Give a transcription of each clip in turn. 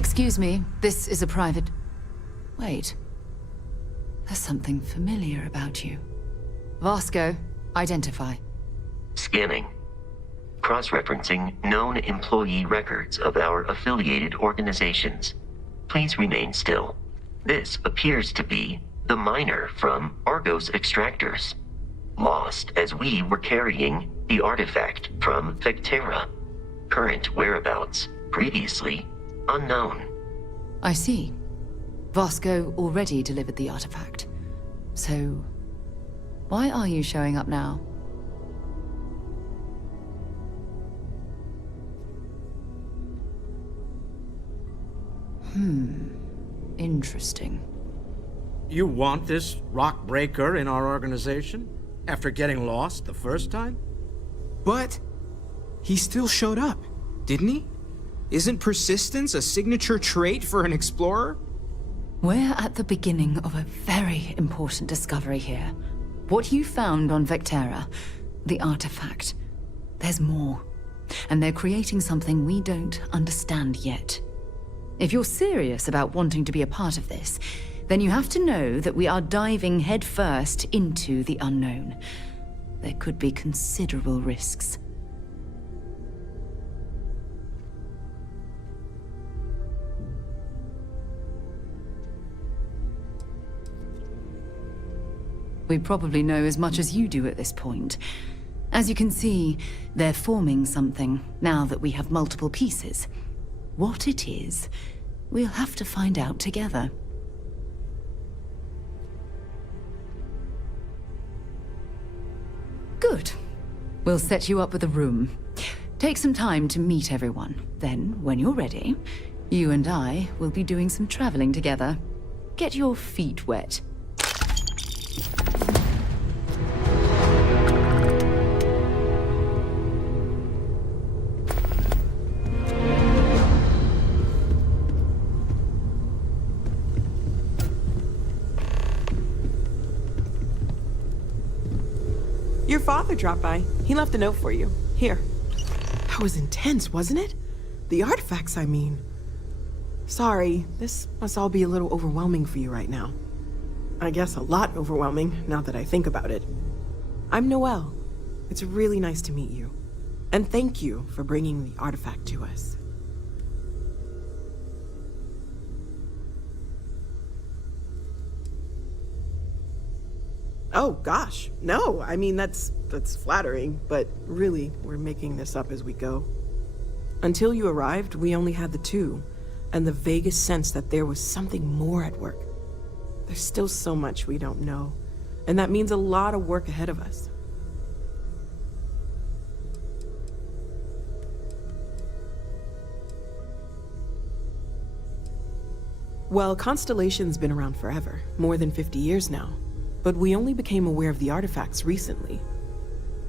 Excuse me, this is a private... Wait. There's something familiar about you. Vasco, identify. Scanning. Cross-referencing known employee records of our affiliated organizations. Please remain still. This appears to be the miner from Argos Extractors. Lost as we were carrying the artifact from Vectera. Current whereabouts, previously unknown. I see. Vasco already delivered the artifact. So, why are you showing up now? Interesting. You want this rock breaker in our organization? After getting lost the first time? But he still showed up, didn't he? Isn't persistence a signature trait for an explorer? We're at the beginning of a very important discovery here. What you found on Vectera, the artifact, there's more. And they're creating something we don't understand yet. If you're serious about wanting to be a part of this, then you have to know that we are diving headfirst into the unknown. There could be considerable risks. We probably know as much as you do at this point. As you can see, they're forming something, now that we have multiple pieces. What it is, we'll have to find out together. Good. We'll set you up with a room. Take some time to meet everyone. Then, when you're ready, you and I will be doing some traveling together. Get your feet wet. Your father dropped by. He left a note for you. Here. That was intense, wasn't it? The artifacts, I mean. Sorry, this must all be a little overwhelming for you right now. I guess a lot overwhelming, now that I think about it. I'm Noelle. It's really nice to meet you. And thank you for bringing the artifact to us. Oh, gosh. No, I mean, that's flattering, but really, we're making this up as we go. Until you arrived, we only had the two, and the vaguest sense that there was something more at work. There's still so much we don't know, and that means a lot of work ahead of us. Well, Constellation's been around forever, more than 50 years now. But we only became aware of the artifacts recently.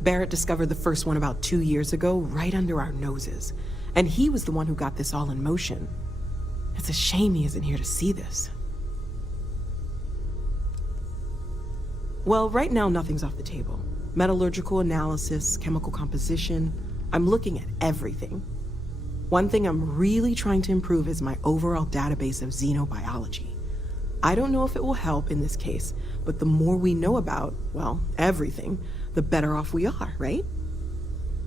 Barrett discovered the first one about 2 years ago, right under our noses. And he was the one who got this all in motion. It's a shame he isn't here to see this. Well, right now nothing's off the table. Metallurgical analysis, chemical composition, I'm looking at everything. One thing I'm really trying to improve is my overall database of xenobiology. I don't know if it will help in this case, but the more we know about, well, everything, the better off we are, right?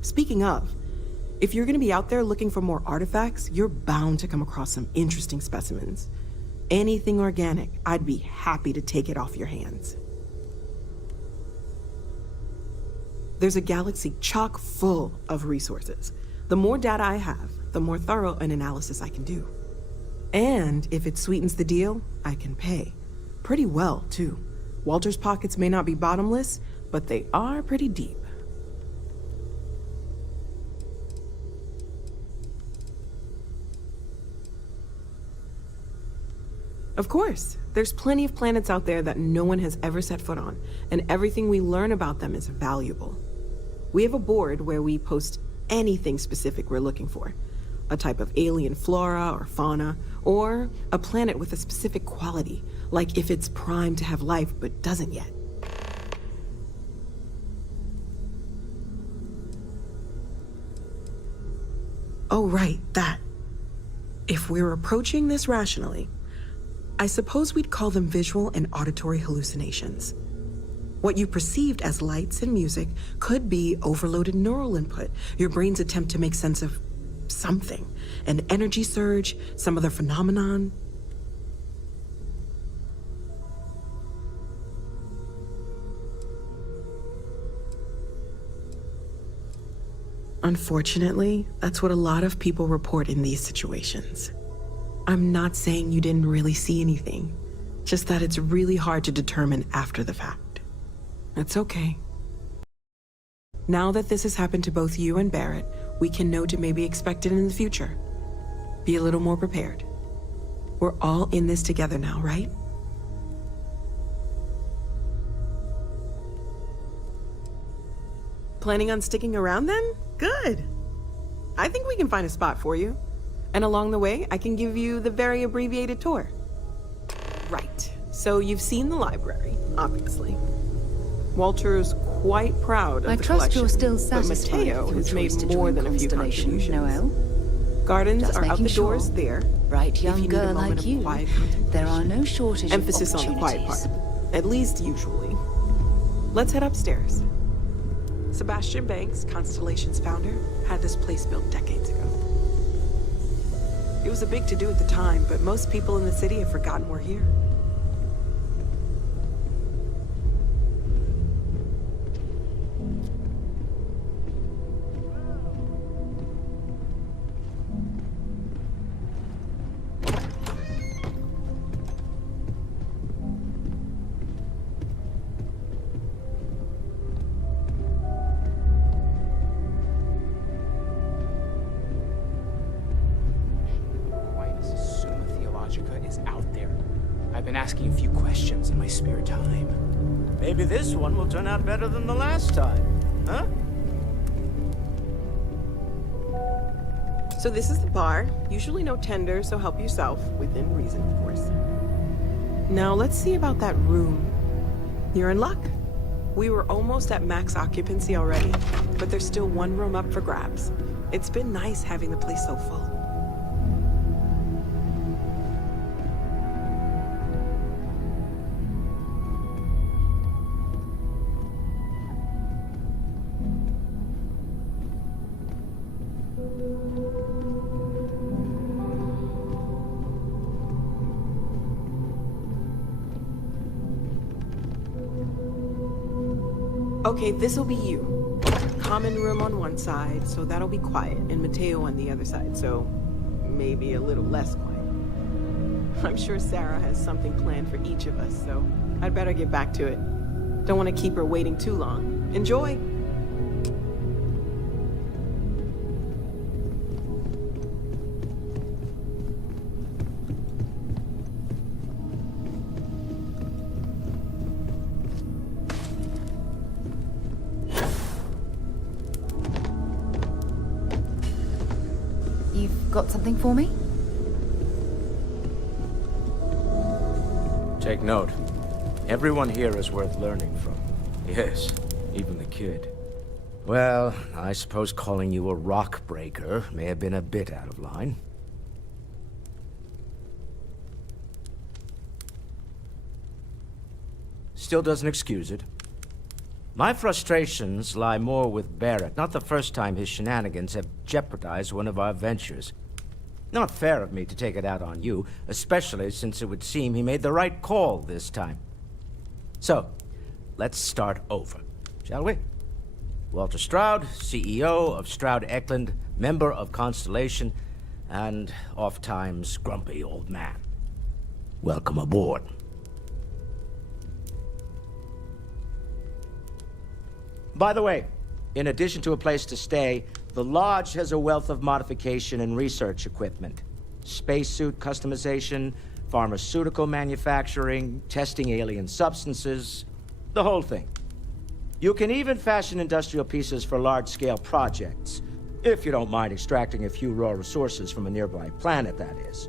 Speaking of, if you're gonna be out there looking for more artifacts, you're bound to come across some interesting specimens. Anything organic, I'd be happy to take it off your hands. There's a galaxy chock full of resources. The more data I have, the more thorough an analysis I can do. And if it sweetens the deal, I can pay. Pretty well, too. Walter's pockets may not be bottomless, but they are pretty deep. Of course, there's plenty of planets out there that no one has ever set foot on, and everything we learn about them is valuable. We have a board where we post anything specific we're looking for. A type of alien flora or fauna, or a planet with a specific quality, like if it's primed to have life but doesn't yet. Oh right, that. If we're approaching this rationally, I suppose we'd call them visual and auditory hallucinations. What you perceived as lights and music could be overloaded neural input, your brain's attempt to make sense of something, an energy surge, some other phenomenon. Unfortunately, that's what a lot of people report in these situations. I'm not saying you didn't really see anything, just that it's really hard to determine after the fact. It's okay. Now that this has happened to both you and Barrett, we can know to maybe expect it in the future. Be a little more prepared. We're all in this together now, right? Planning on sticking around then? Good. I think we can find a spot for you. And along the way, I can give you the very abbreviated tour. Right. So you've seen the library, obviously. Walter's quite proud of I the trust collection, you're still but satisfied Mateo with has your made choice to more join than a few Constellation, contributions. Noel. Gardens Just are out the making sure. doors there. Bright if young you need a girl moment like of you, quiet there are contemplation. no shortage Emphasis of on the quiet part, opportunities. at least usually. Let's head upstairs. Sebastian Banks, Constellation's founder, had this place built decades ago. It was a big to-do at the time, but most people in the city have forgotten we're here. Aquinas Summa Theologica is out there. I've been asking a few questions in my spare time. Maybe this one will turn out better than the last time, huh? So this is the bar. Usually no tender, so help yourself, within reason, of course. Now let's see about that room. You're in luck. We were almost at max occupancy already, but there's still one room up for grabs. It's been nice having the place so full. Okay, this'll be you. Common room on one side, so that'll be quiet, and Mateo on the other side, so maybe a little less quiet. I'm sure Sarah has something planned for each of us, so I'd better get back to it. Don't want to keep her waiting too long. Enjoy! You've got something for me? Take note. Everyone here is worth learning from. Yes, even the kid. Well, I suppose calling you a rock breaker may have been a bit out of line. Still doesn't excuse it. My frustrations lie more with Barrett. Not the first time his shenanigans have jeopardized one of our ventures. Not fair of me to take it out on you, especially since it would seem he made the right call this time. So, let's start over, shall we? Walter Stroud, CEO of Stroud Eklund, member of Constellation, and oft-times grumpy old man. Welcome aboard. By the way, in addition to a place to stay, the Lodge has a wealth of modification and research equipment. Spacesuit customization, pharmaceutical manufacturing, testing alien substances, the whole thing. You can even fashion industrial pieces for large-scale projects, if you don't mind extracting a few raw resources from a nearby planet, that is.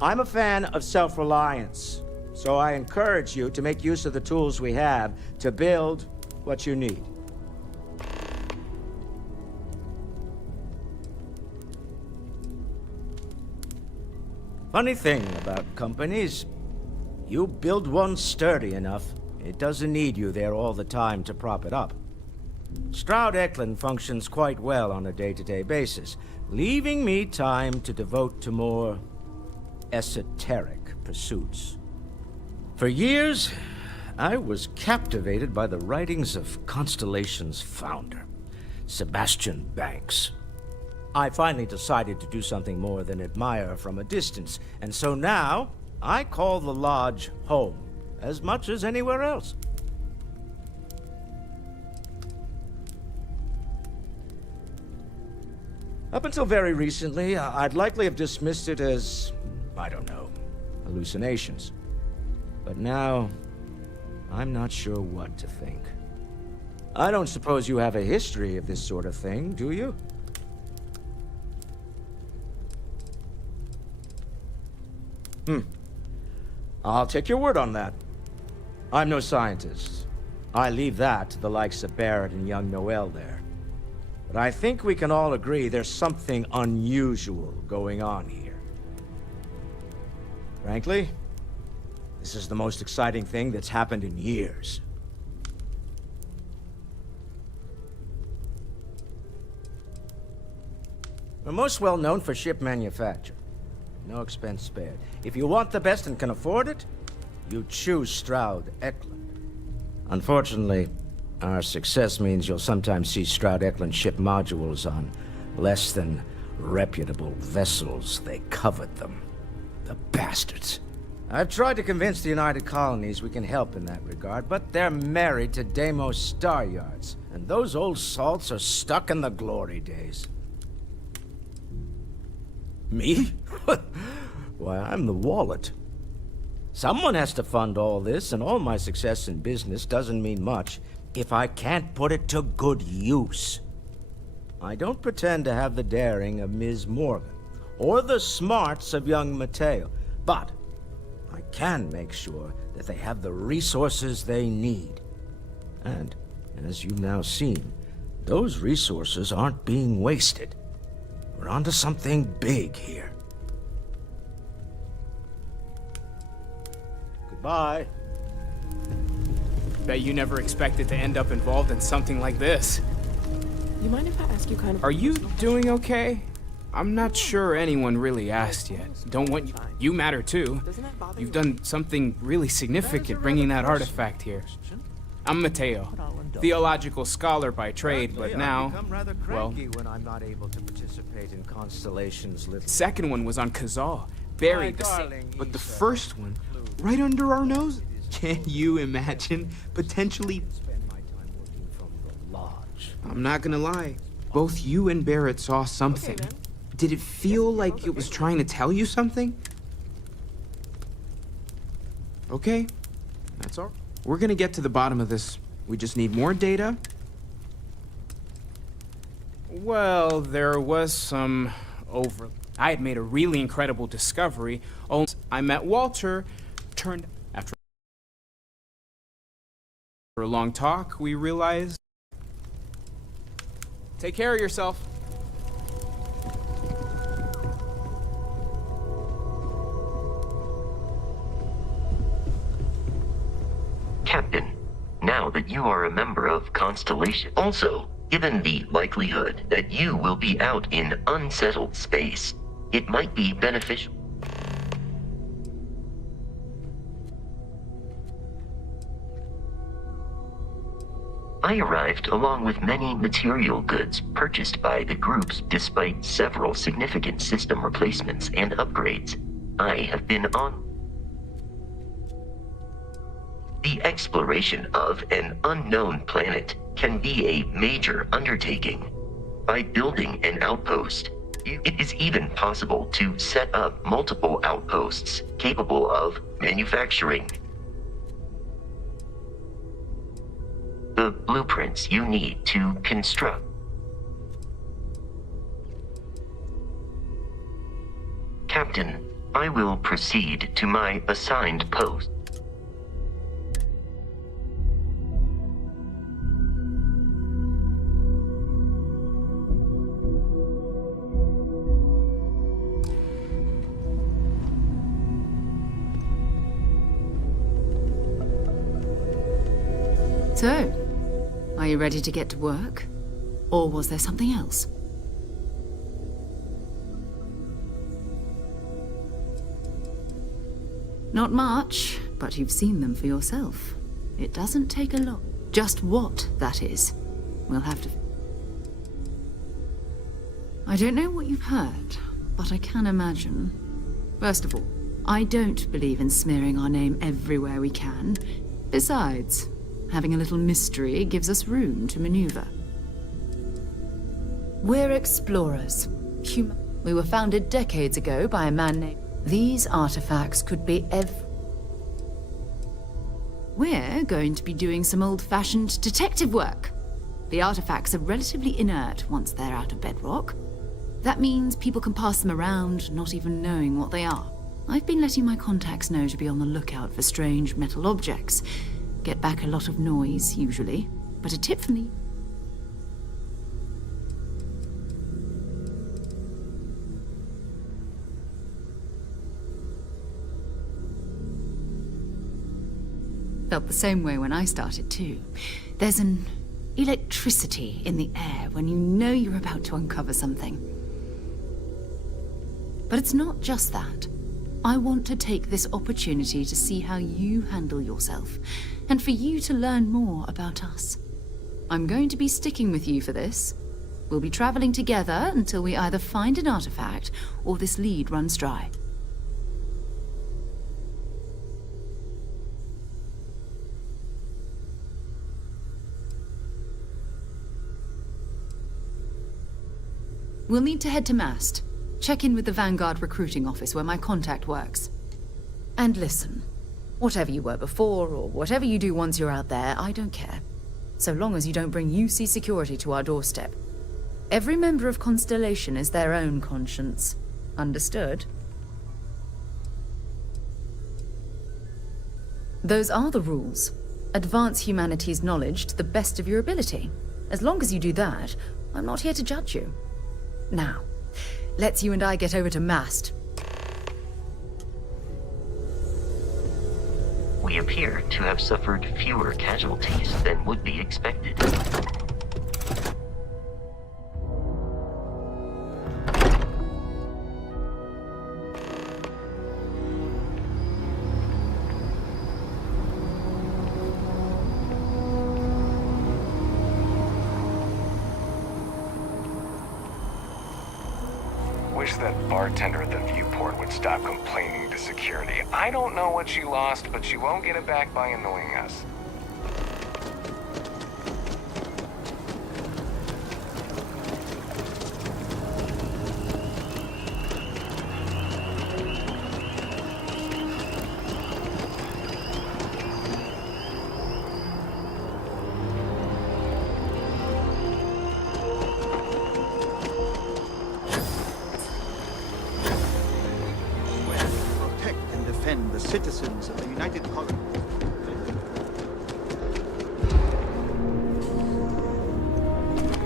I'm a fan of self-reliance, so I encourage you to make use of the tools we have to build what you need. Funny thing about companies, you build one sturdy enough, it doesn't need you there all the time to prop it up. Stroud Eklund functions quite well on a day-to-day basis, leaving me time to devote to more esoteric pursuits. For years, I was captivated by the writings of Constellation's founder, Sebastian Banks. I finally decided to do something more than admire from a distance, and so now I call the Lodge home as much as anywhere else. Up until very recently, I'd likely have dismissed it as, I don't know, hallucinations. But now, I'm not sure what to think. I don't suppose you have a history of this sort of thing, do you? I'll take your word on that. I'm no scientist. I leave that to the likes of Barrett and young Noel there. But I think we can all agree there's something unusual going on here. Frankly, this is the most exciting thing that's happened in years. We're most well known for ship manufacture. No expense spared. If you want the best and can afford it, you choose Stroud Eklund. Unfortunately, our success means you'll sometimes see Stroud Eklund ship modules on less than reputable vessels. They covet them. The bastards. I've tried to convince the United Colonies we can help in that regard, but they're married to Deimos Star Yards, and those old salts are stuck in the glory days. Me? Why, I'm the wallet. Someone has to fund all this, and all my success in business doesn't mean much if I can't put it to good use. I don't pretend to have the daring of Ms. Morgan, or the smarts of young Mateo, but I can make sure that they have the resources they need. And, as you've now seen, those resources aren't being wasted. We're onto something big here. Goodbye. Bet you never expected to end up involved in something like this. You mind if I ask you kind of... Are you doing okay? I'm not sure anyone really asked yet. Don't want you... You matter too. You've done something really significant bringing that artifact here. I'm Mateo, theological scholar by trade, but now, well, when I'm not able to participate in Constellation's little... second one was on Kazal, buried the same. But the first one, right under our nose. Can you imagine potentially... Spend my time working from the Lodge. I'm not gonna lie, both you and Barrett saw something. Did it feel like it was trying to tell you something? Okay, that's all. We're gonna get to the bottom of this. We just need more data. Well, there was some over... I had made a really incredible discovery. Oh, I met Walter, turned... After a long talk, we realized... Take care of yourself. Captain, now that you are a member of Constellation, also, given the likelihood that you will be out in unsettled space, it might be beneficial. I arrived along with many material goods purchased by the groups despite several significant system replacements and upgrades. I have been on the exploration of an unknown planet can be a major undertaking. By building an outpost, it is even possible to set up multiple outposts capable of manufacturing the blueprints you need to construct. Captain, I will proceed to my assigned post. So, are you ready to get to work? Or was there something else? Not much, but you've seen them for yourself. It doesn't take a lot. Just what that is, we'll have to... I don't know what you've heard, but I can imagine. First of all, I don't believe in smearing our name everywhere we can. Besides, having a little mystery gives us room to maneuver. We're explorers. We were founded decades ago by a man named... These artifacts could be We're going to be doing some old-fashioned detective work. The artifacts are relatively inert once they're out of bedrock. That means people can pass them around, not even knowing what they are. I've been letting my contacts know to be on the lookout for strange metal objects. Get back a lot of noise, usually. But a tip from the... Felt the same way when I started too. There's an electricity in the air when you know you're about to uncover something. But it's not just that. I want to take this opportunity to see how you handle yourself, and for you to learn more about us. I'm going to be sticking with you for this. We'll be traveling together until we either find an artifact or this lead runs dry. We'll need to head to Mast. Check in with the Vanguard recruiting office where my contact works. And listen, whatever you were before, or whatever you do once you're out there, I don't care. So long as you don't bring UC security to our doorstep. Every member of Constellation is their own conscience. Understood? Those are the rules. Advance humanity's knowledge to the best of your ability. As long as you do that, I'm not here to judge you. Now, let's you and I get over to Mast. We appear to have suffered fewer casualties than would be expected. Wish that bartender at the viewport would stop complaining to security. I don't know what she lost, but she won't get it back by annoying us. The citizens of the United Colonies.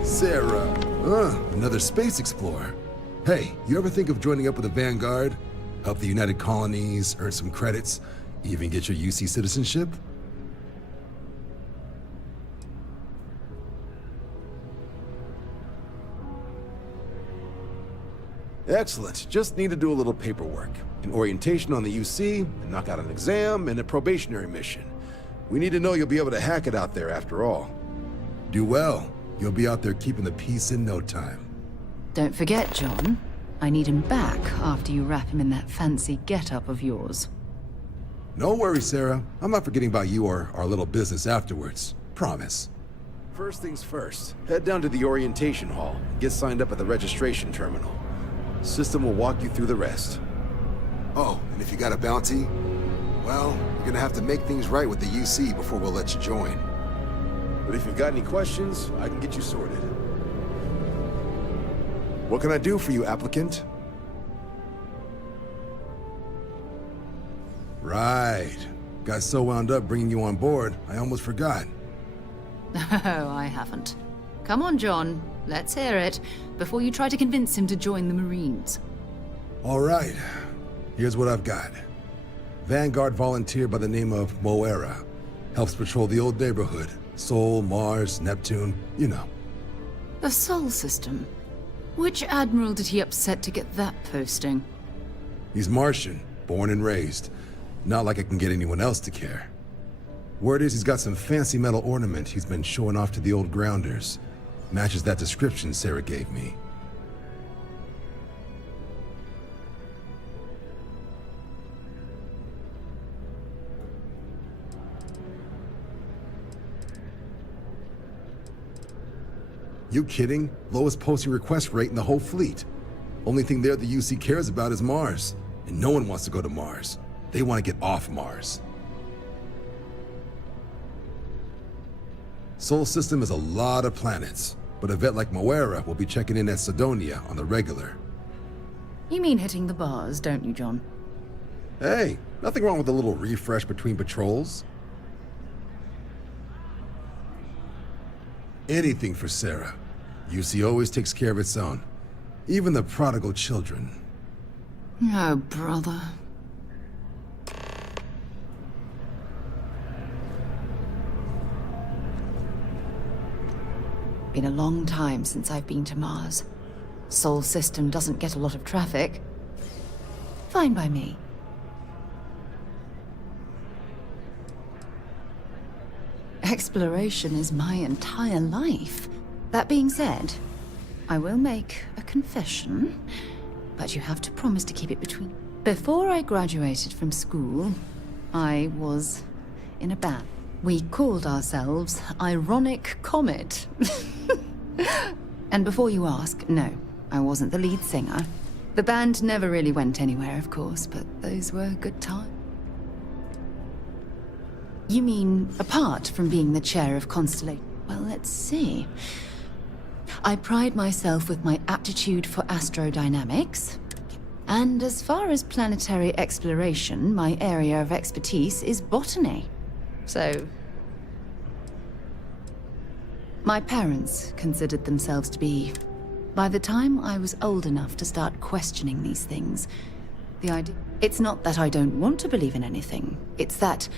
Sarah, another space explorer. Hey, you ever think of joining up with the Vanguard? Help the United Colonies, earn some credits, even get your UC citizenship? Excellent. Just need to do a little paperwork. An orientation on the UC, and knock out an exam, and a probationary mission. We need to know you'll be able to hack it out there after all. Do well. You'll be out there keeping the peace in no time. Don't forget, John. I need him back after you wrap him in that fancy get-up of yours. No worries, Sarah. I'm not forgetting about you or our little business afterwards. Promise. First things first, head down to the orientation hall. Get signed up at the registration terminal. System will walk you through the rest. Oh, and if you got a bounty, well, you're gonna have to make things right with the UC before we'll let you join. But if you've got any questions, I can get you sorted. What can I do for you, applicant? Right. Got so wound up bringing you on board, I almost forgot. Oh, I haven't. Come on, John. Let's hear it, before you try to convince him to join the Marines. All right. Here's what I've got. Vanguard volunteer by the name of Moera. Helps patrol the old neighborhood. Sol, Mars, Neptune, you know. The Sol system. Which admiral did he upset to get that posting? He's Martian, born and raised. Not like I can get anyone else to care. Word is he's got some fancy metal ornament he's been showing off to the old grounders. Matches that description Sarah gave me. You kidding? Lowest posting request rate in the whole fleet. Only thing there the UC cares about is Mars. And no one wants to go to Mars. They want to get off Mars. Sol system is a lot of planets, but a vet like Moira will be checking in at Sidonia on the regular. You mean hitting the bars, don't you, John? Hey, nothing wrong with a little refresh between patrols. Anything for Sarah. UC always takes care of its own. Even the prodigal children. Oh, brother. Been a long time since I've been to Mars. Sol system doesn't get a lot of traffic. Fine by me. Exploration is my entire life. That being said, I will make a confession, but you have to promise to keep it between. Before I graduated from school, I was in a band. We called ourselves Ironic Comet. And before you ask, no, I wasn't the lead singer. The band never really went anywhere, of course, but those were good times. You mean, apart from being the chair of Constellation? Well, let's see. I pride myself with my aptitude for astrodynamics. And as far as planetary exploration, my area of expertise is botany. So... my parents considered themselves to be... by the time I was old enough to start questioning these things, the idea... it's not that I don't want to believe in anything. It's that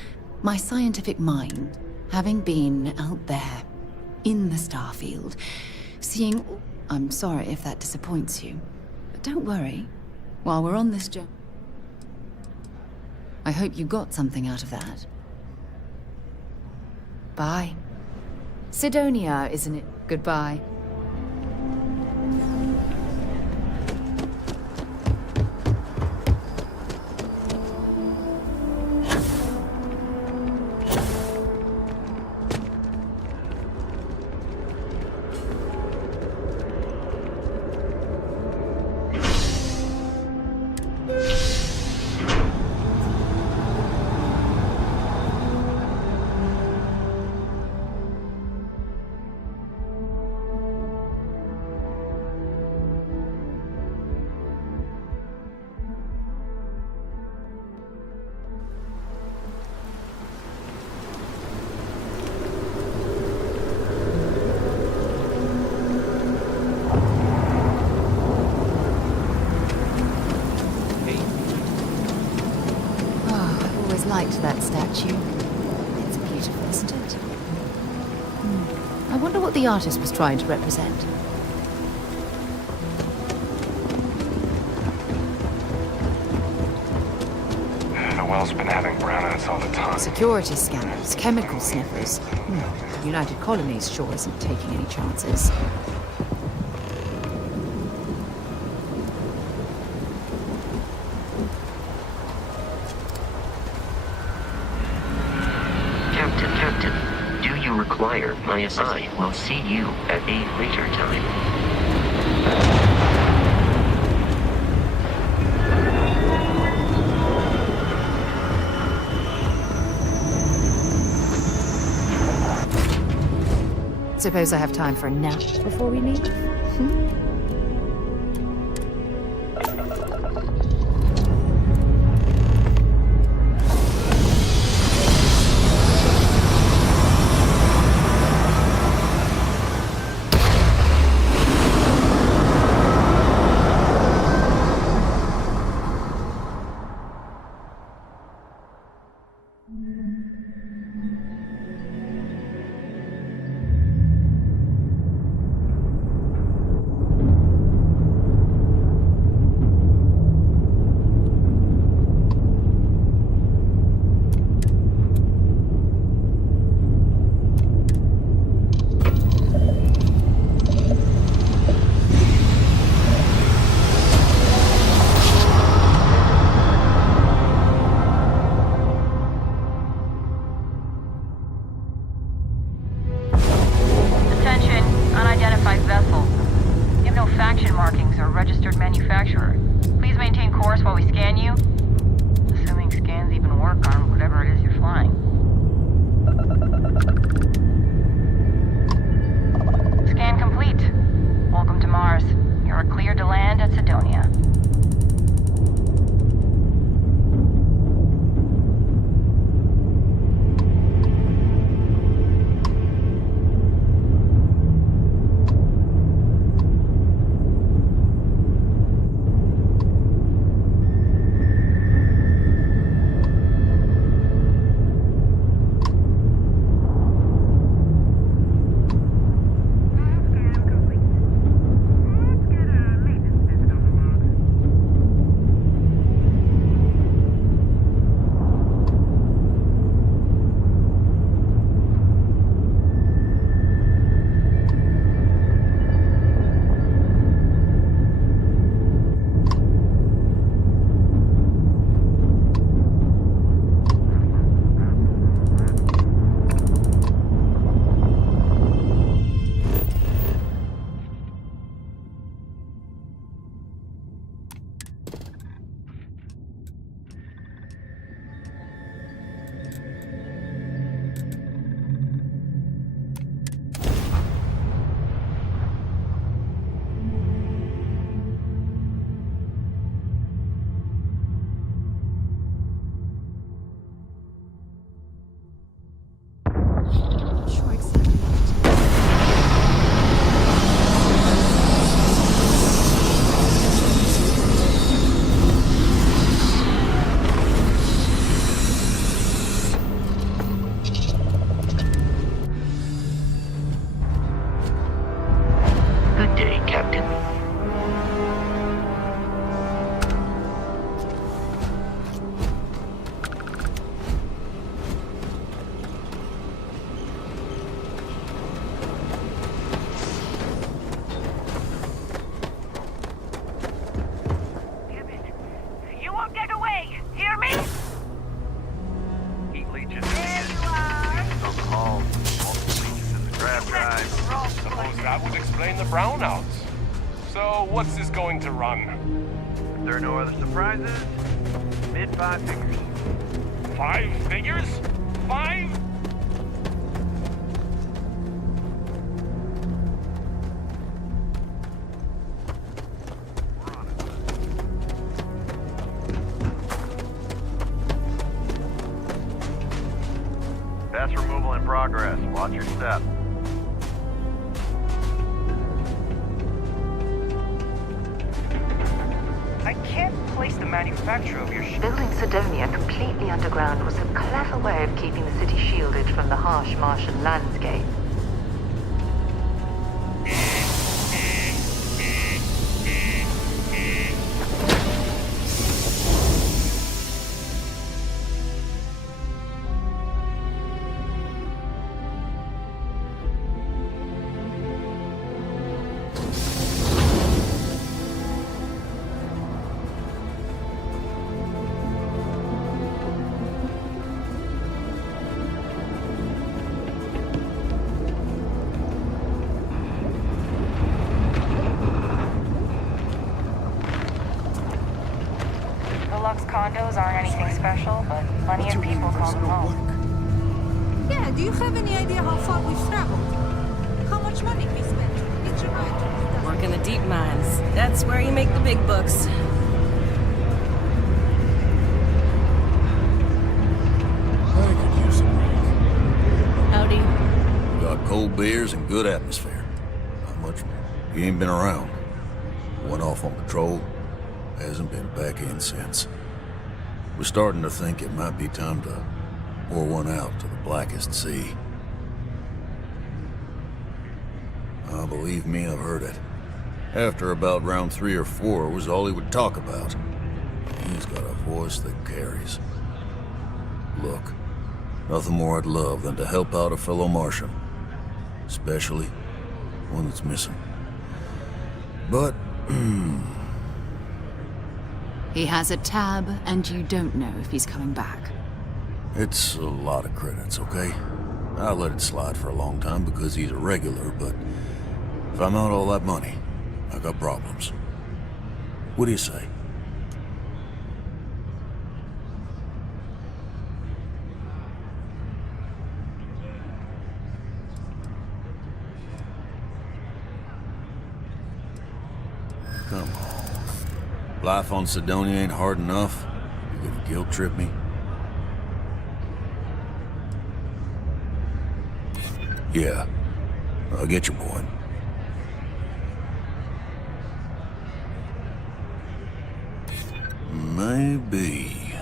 my scientific mind, having been out there, in the Starfield, seeing... I'm sorry if that disappoints you, but don't worry. While we're on this journey, I hope you got something out of that. Bye. Sidonia, isn't it? Goodbye. Liked that statue. It's beautiful, isn't it? I wonder what the artist was trying to represent. The well's been having brownouts all the time. Security scanners, chemical sniffers. The United Colonies sure isn't taking any chances. Captain, do you require my assistance? I will see you at a later time. Suppose I have time for a nap before we leave? blame the brownouts. So, what's this going to run? If there are no other surprises, mid 5 figures. 5 figures? 5? Pass removal in progress. Watch your step. I can't place the manufacturer of your Building Sidonia completely underground was a clever way of keeping the city shielded from the harsh Martian landscape. Deluxe condos aren't anything special, but plenty of people call them home. Yeah, do you have any idea how far we've traveled? How much money we spent? It's right. Work in the deep mines. That's where you make the big bucks. I could use a break. Howdy. Got cold beers and good atmosphere. Not much. You ain't been around. Went off on patrol. Hasn't been back in since. We're starting to think it might be time to pour one out to the blackest sea. Believe me, I've heard it. After about round 3 or 4 was all he would talk about. He's got a voice that carries. Look, nothing more I'd love than to help out a fellow Martian. Especially one that's missing. But, He has a tab, and you don't know if he's coming back. it's a lot of credits, okay? I let it slide for a long time because he's a regular, but if I'm out all that money, I got problems. What do you say? Come on. Life on Sidonia ain't hard enough. You gonna guilt trip me? Yeah. I get your point. Maybe.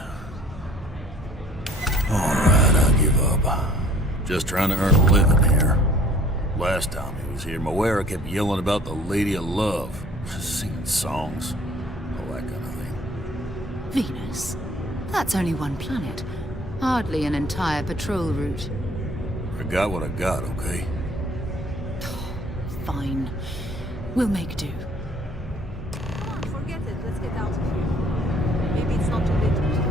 Alright, I give up. Just trying to earn a living here. Last time he was here, Moira kept yelling about the Lady of Love. Singing songs. All that kind of thing. Venus? That's only one planet. Hardly an entire patrol route. I got what I got, okay? Fine. We'll make do. Come on, forget it. Let's get out of here. Maybe it's not too late to leave.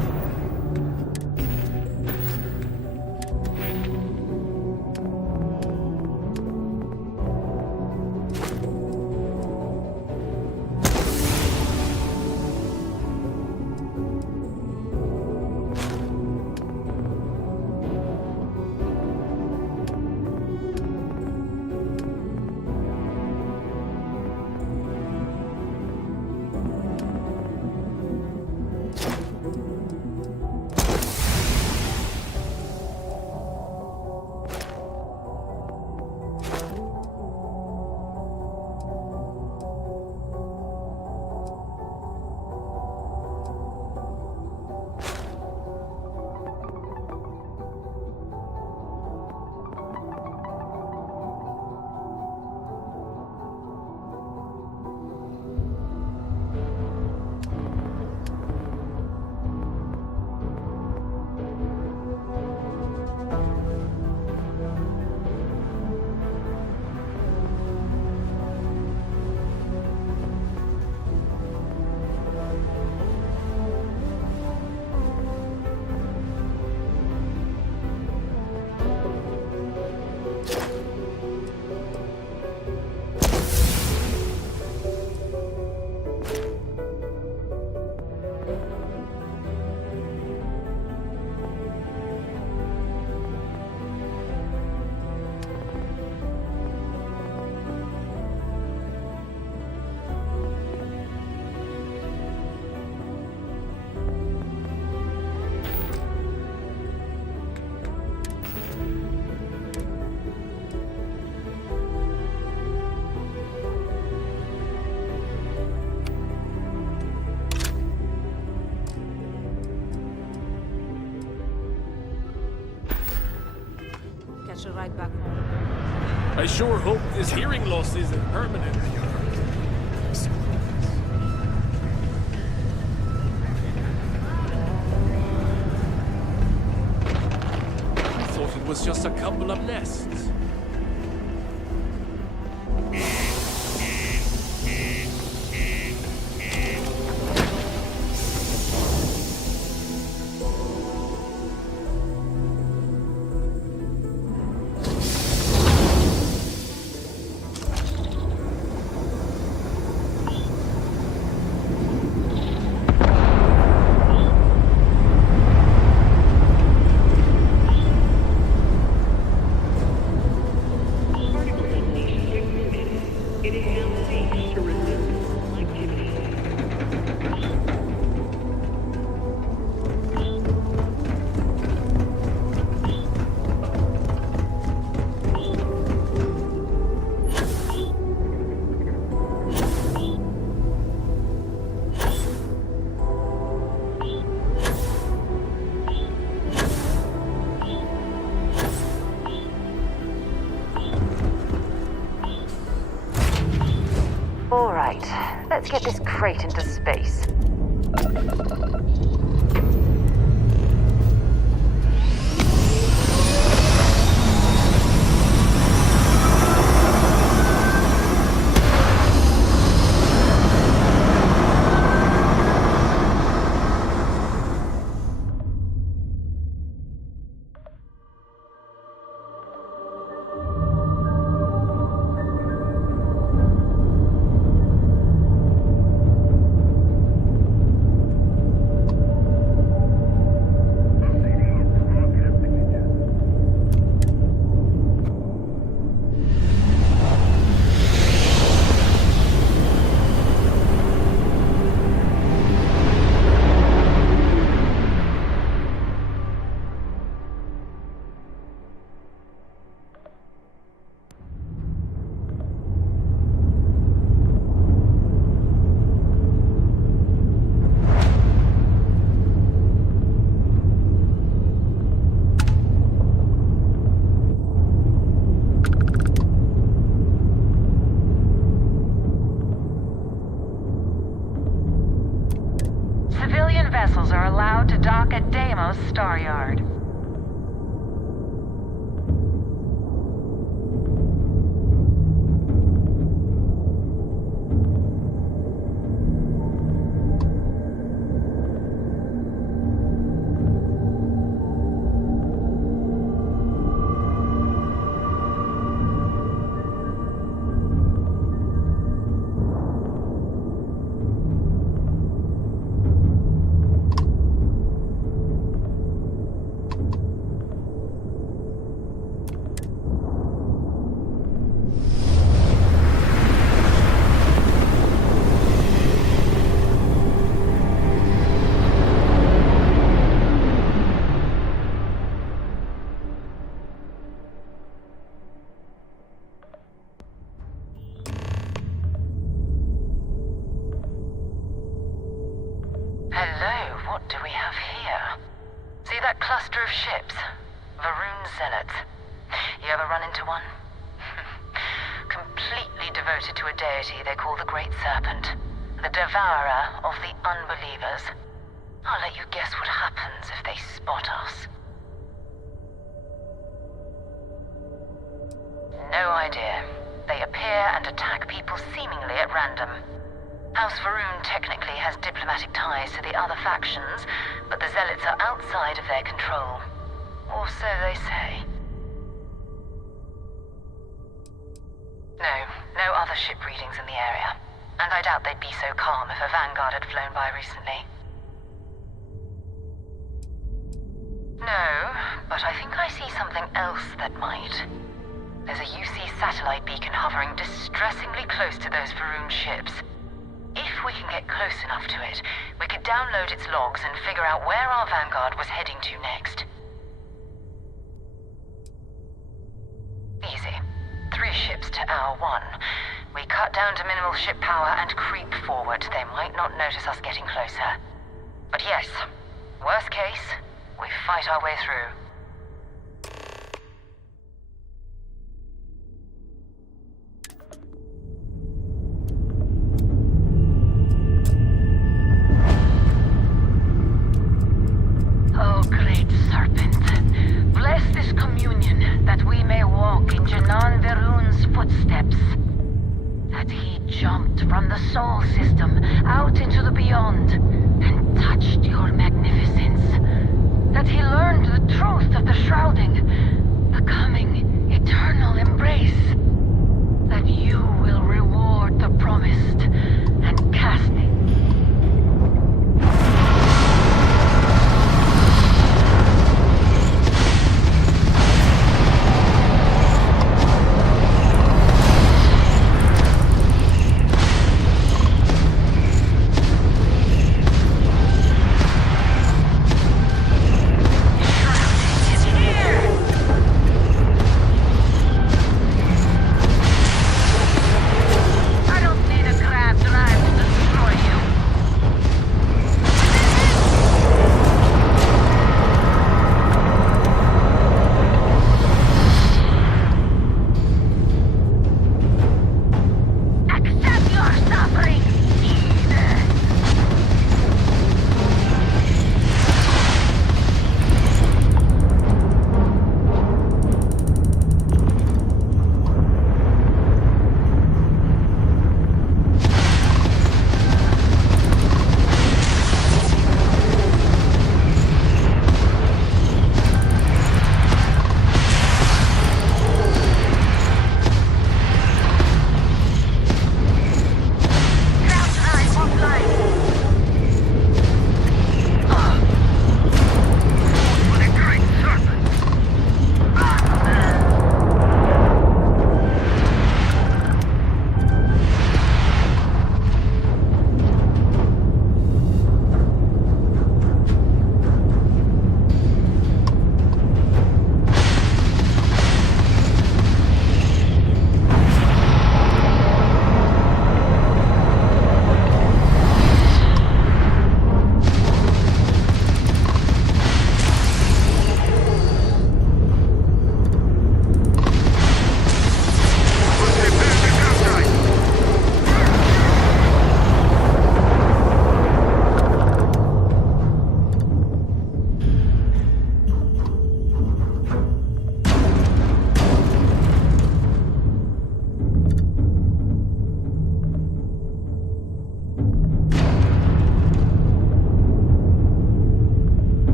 a ride back home. I sure hope this hearing loss isn't permanent. I thought it was just a couple of nests. All right, let's get this crate into space. Civilian vessels are allowed to dock at Deimos Star Yard. Hello, what do we have here? See that cluster of ships? Varun Zealots. You ever run into one? Completely devoted to a deity they call the Great Serpent, the devourer of the unbelievers. I'll let you guess what happens if they spot us. No idea. They appear and attack people seemingly at random. House Varun technically has diplomatic ties to the other factions, but the Zealots are outside of their control. Or so they say. No other ship readings in the area. And I doubt they'd be so calm if a Vanguard had flown by recently. No, but I think I see something else that might. There's a UC satellite beacon hovering distressingly close to those Varun ships. If we can get close enough to it, we could download its logs and figure out where our Vanguard was heading to next. Easy. 3 ships to our 1. We cut down to minimal ship power and creep forward. They might not notice us getting closer. But yes, worst case, we fight our way through. from the Sol system out into the beyond and touched your magnificence. That he learned the truth of the shrouding, the coming eternal embrace. That you will reward the promised and casting.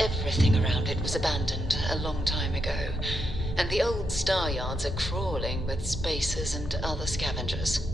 Everything around it was abandoned a long time ago, and the old star yards are crawling with spacers and other scavengers.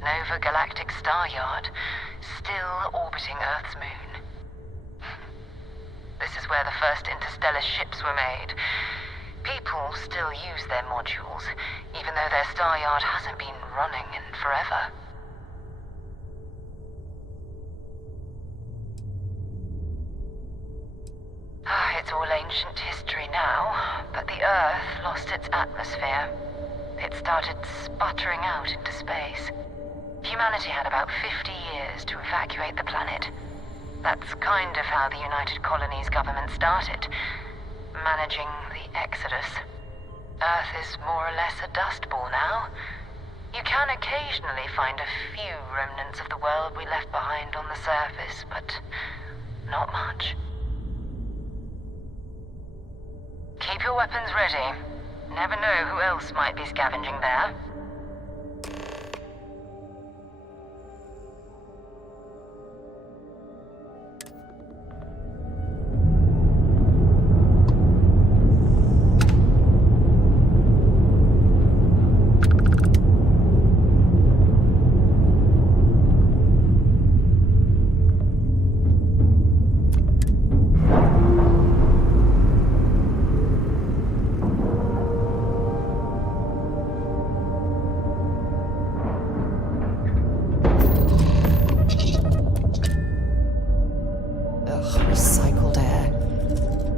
Nova Galactic Star Yard, still orbiting Earth's moon. This is where the first interstellar ships were made. People still use their modules, even though their star yard hasn't been running in forever. It's all ancient history now, but the Earth lost its atmosphere. It started sputtering out into space. Humanity had about 50 years to evacuate the planet. That's kind of how the United Colonies government started, managing the exodus. Earth is more or less a dust ball now. You can occasionally find a few remnants of the world we left behind on the surface, but not much. Keep your weapons ready. Never know who else might be scavenging there.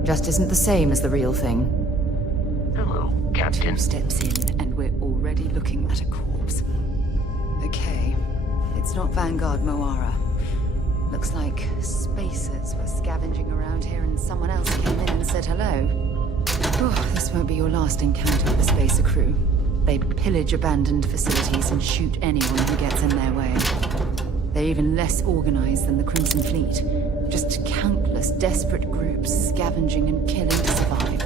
Just isn't the same as the real thing. Hello, Captain. 2 steps in, and we're already looking at a corpse. Okay, it's not Vanguard Moara. Looks like spacers were scavenging around here and someone else came in and said hello. Oh, this won't be your last encounter with the spacer crew. They pillage abandoned facilities and shoot anyone who gets in their way. They're even less organized than the Crimson Fleet. Just countless desperate groups scavenging and killing to survive.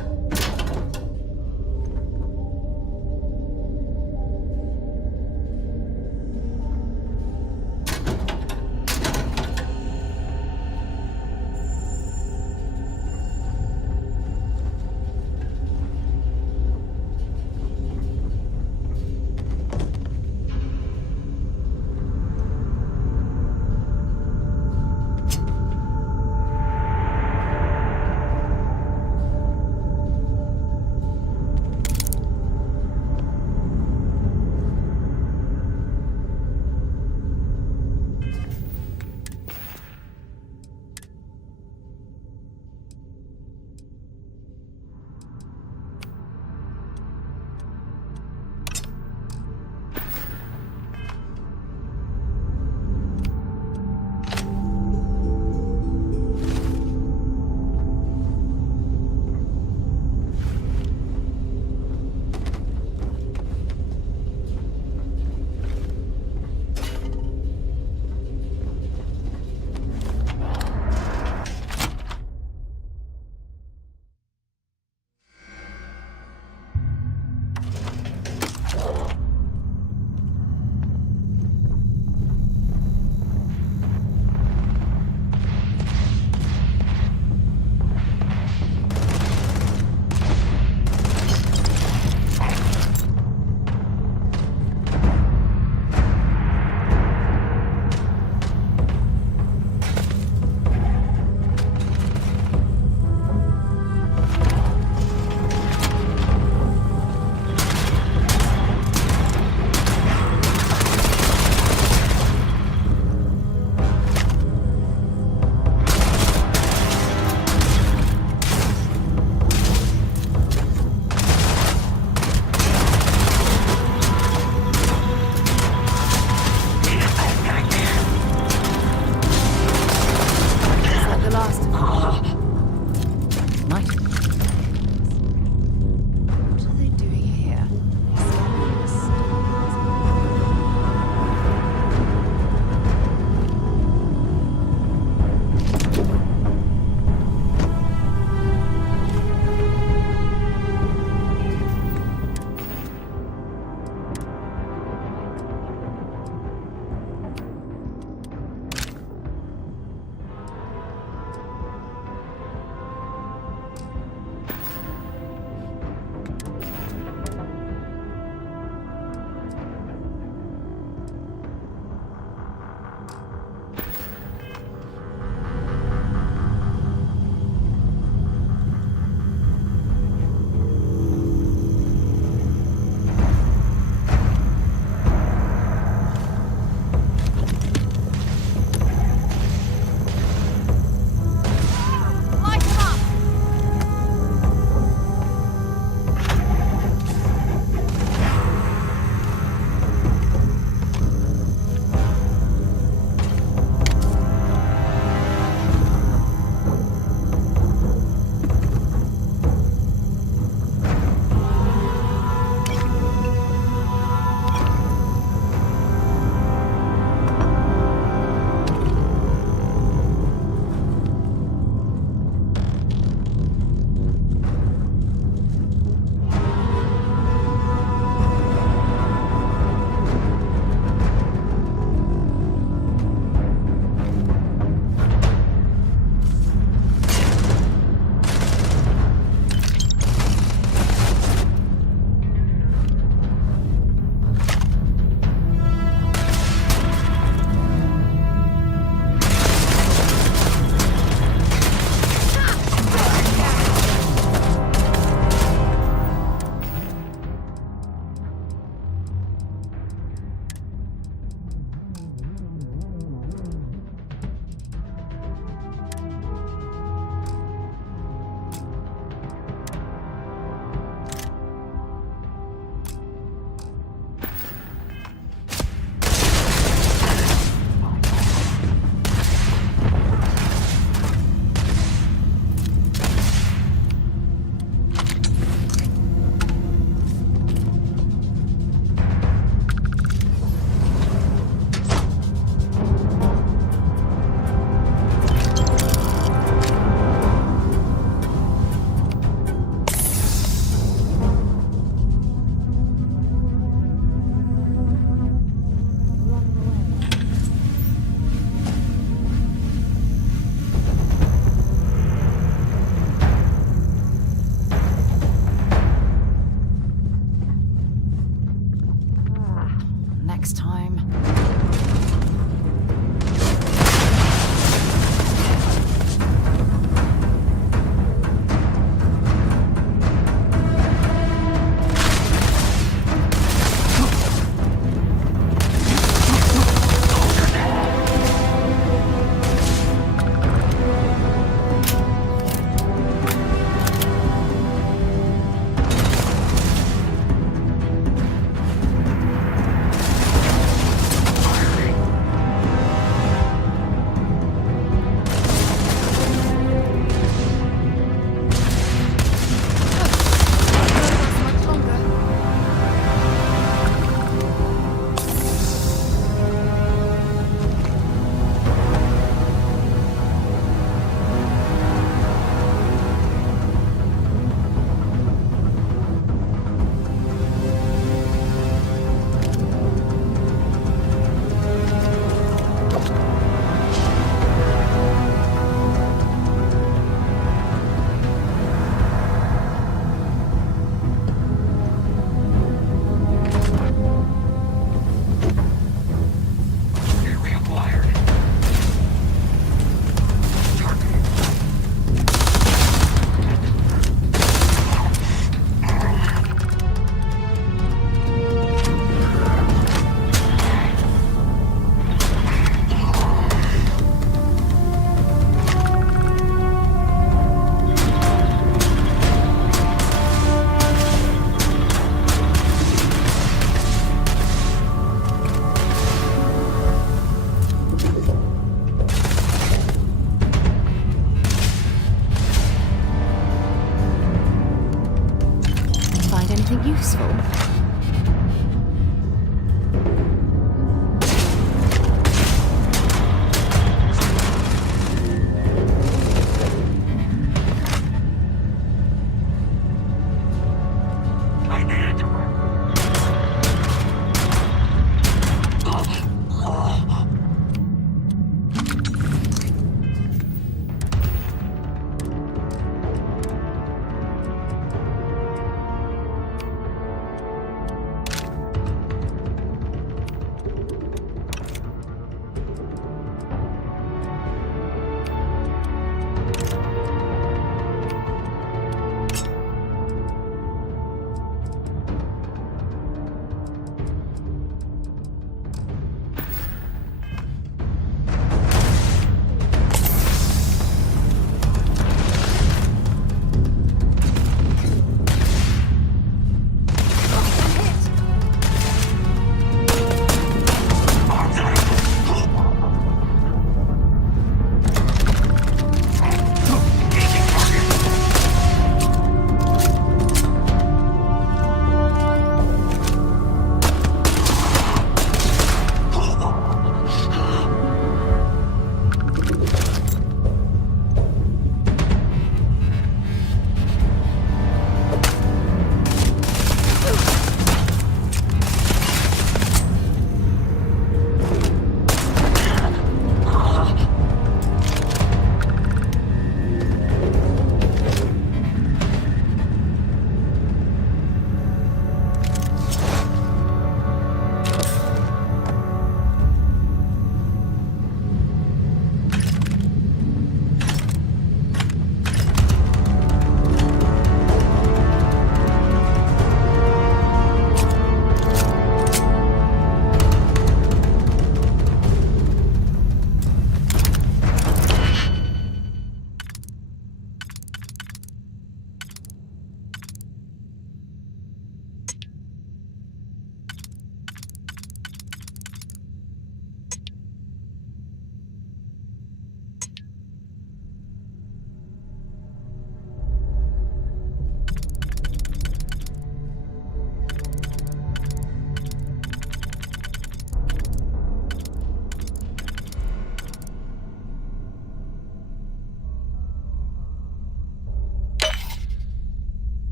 time.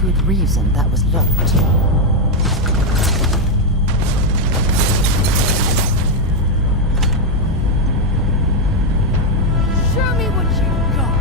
good reason that was locked. Show me what you've got.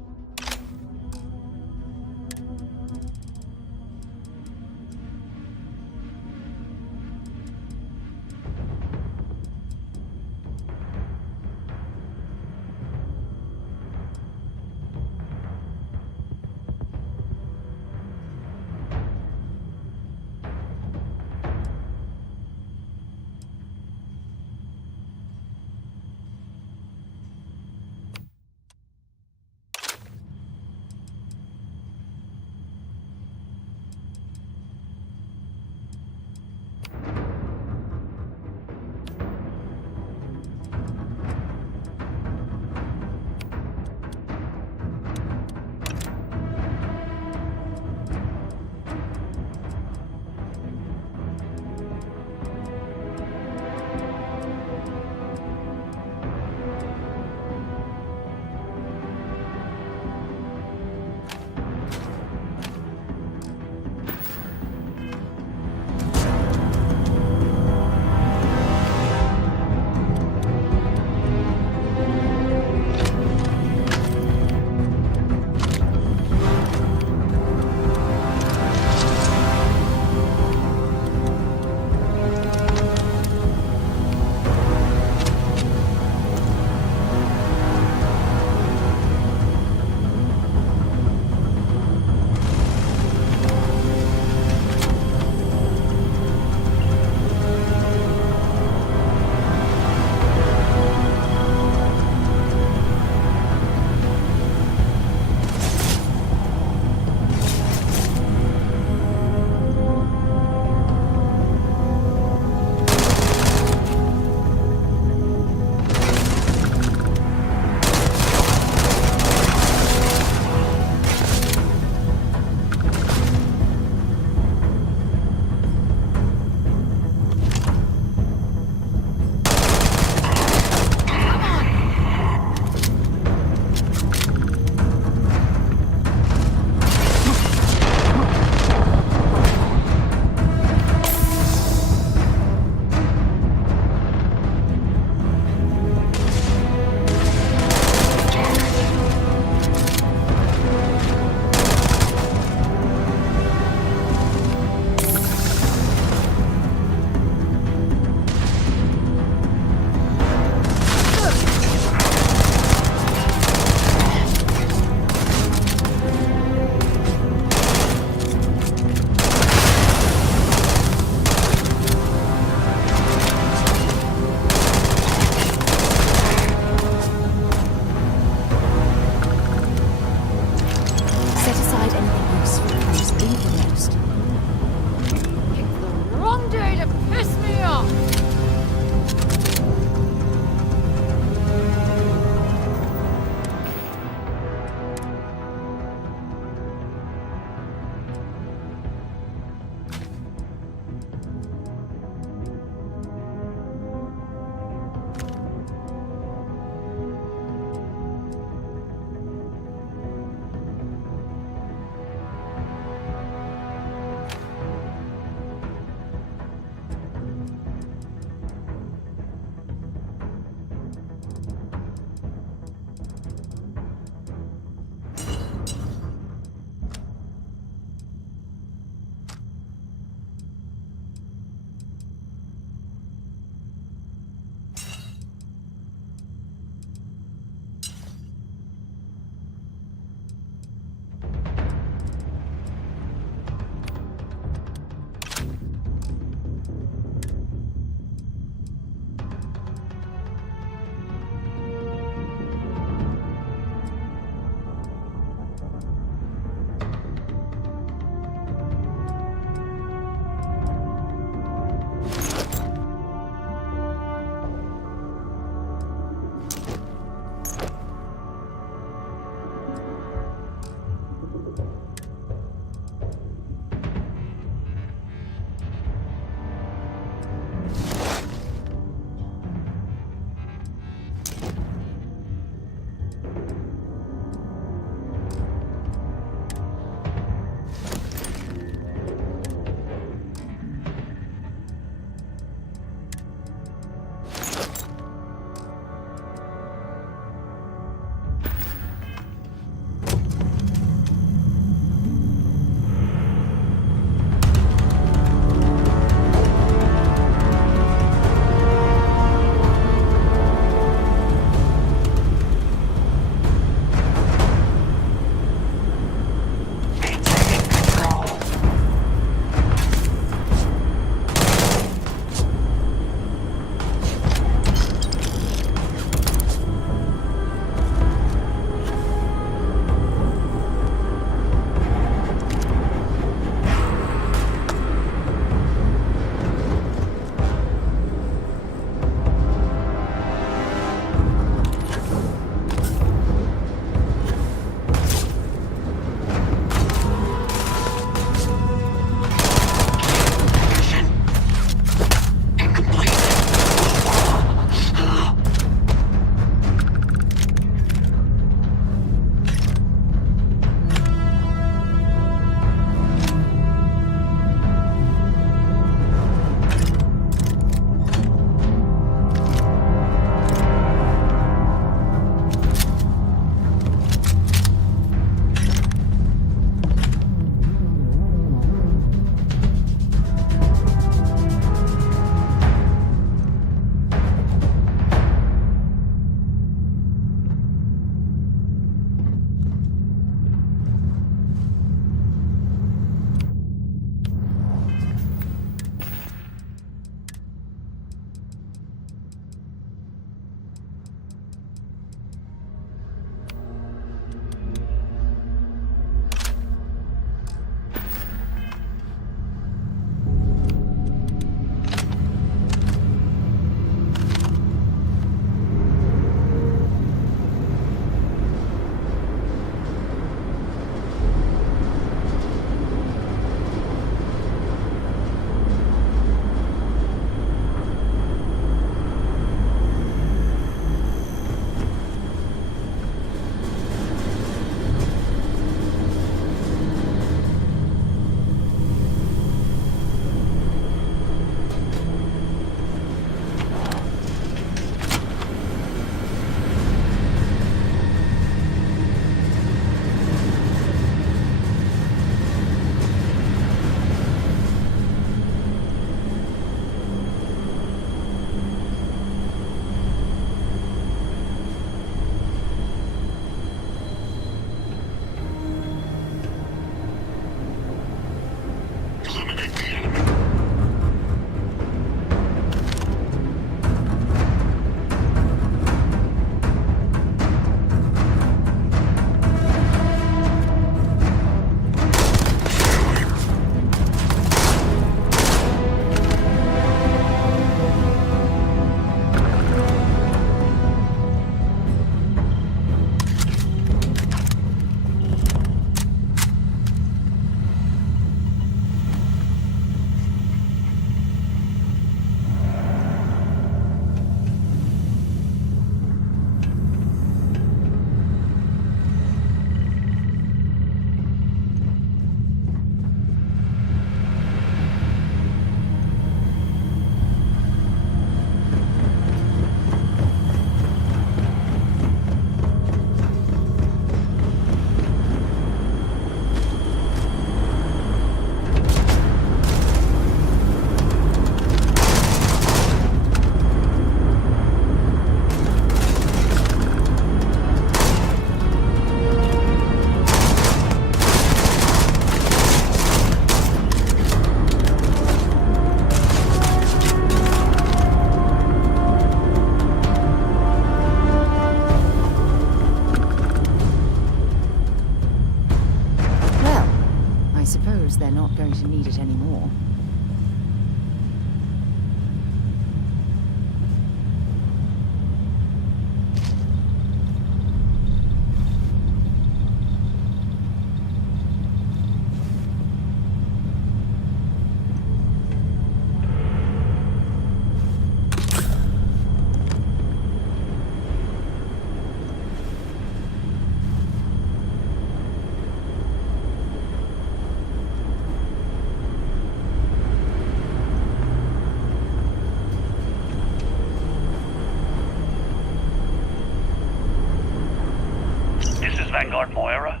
Vanguard Moira.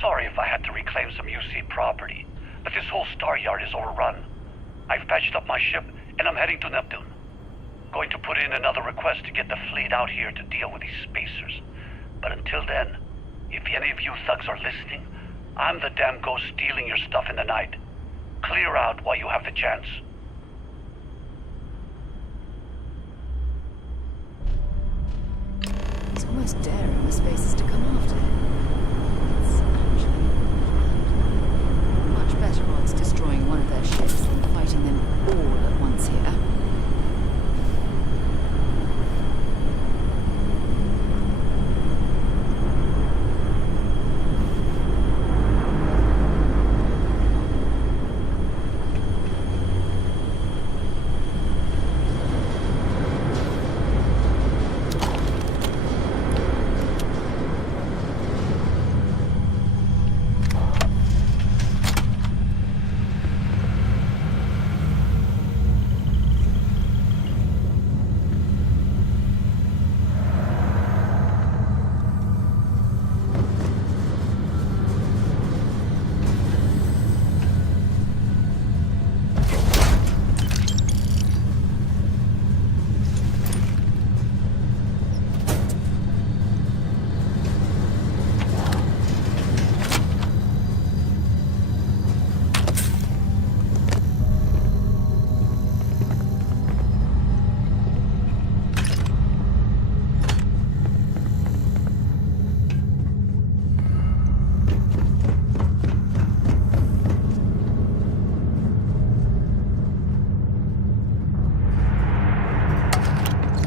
Sorry if I had to reclaim some UC property, but this whole star yard is overrun. I've patched up my ship, and I'm heading to Neptune. Going to put in another request to get the fleet out here to deal with these spacers. But until then, if any of you thugs are listening, I'm the damn ghost stealing your stuff in the night. Clear out while you have the chance. It's almost daring the spacers to come after him. It's actually much better odds destroying one of their ships than fighting them all at once here.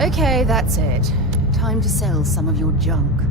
Okay, that's it. Time to sell some of your junk.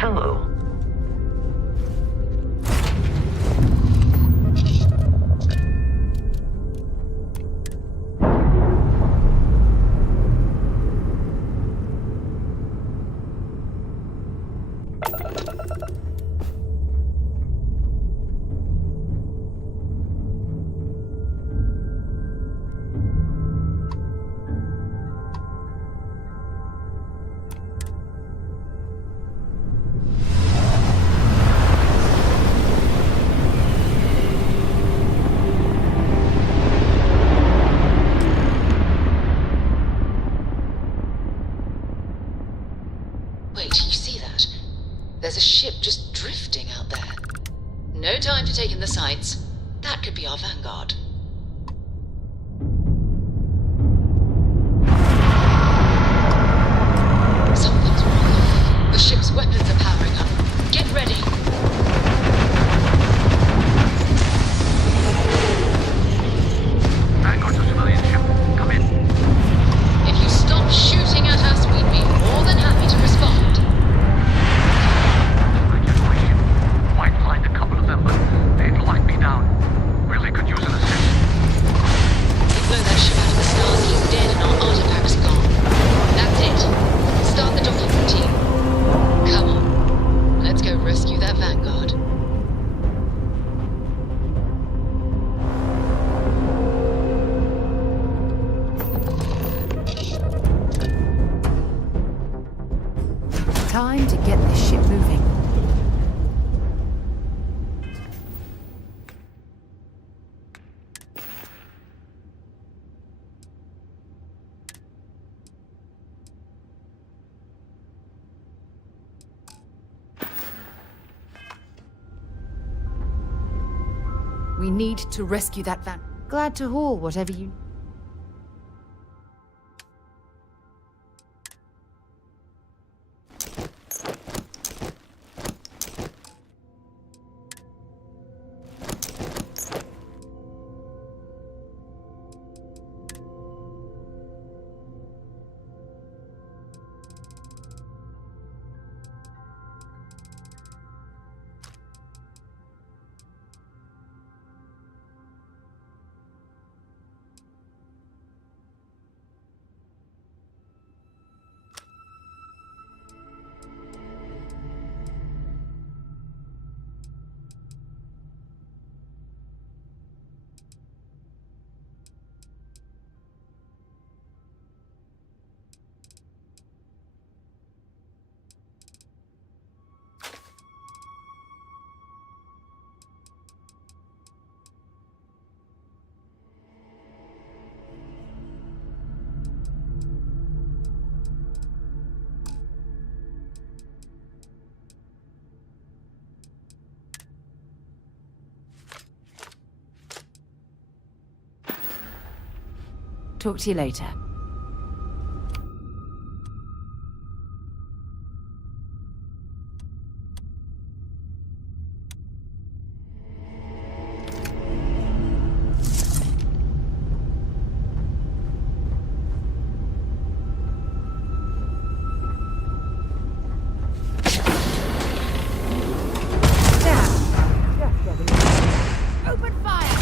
Hello. Wait, you see that? There's a ship just drifting out there. No time to take in the sights. That could be our vanguard. Something's wrong. The ship's weapons are powering up. Get ready. Vanguard to civilian ship. Come in. If you stop shooting at us, we'd be more than happy to respond. I just wish you might find a couple of them, but they'd lock me down. Really could use an assist. We need to rescue that van. Glad to haul whatever you... Talk to you later. Open fire!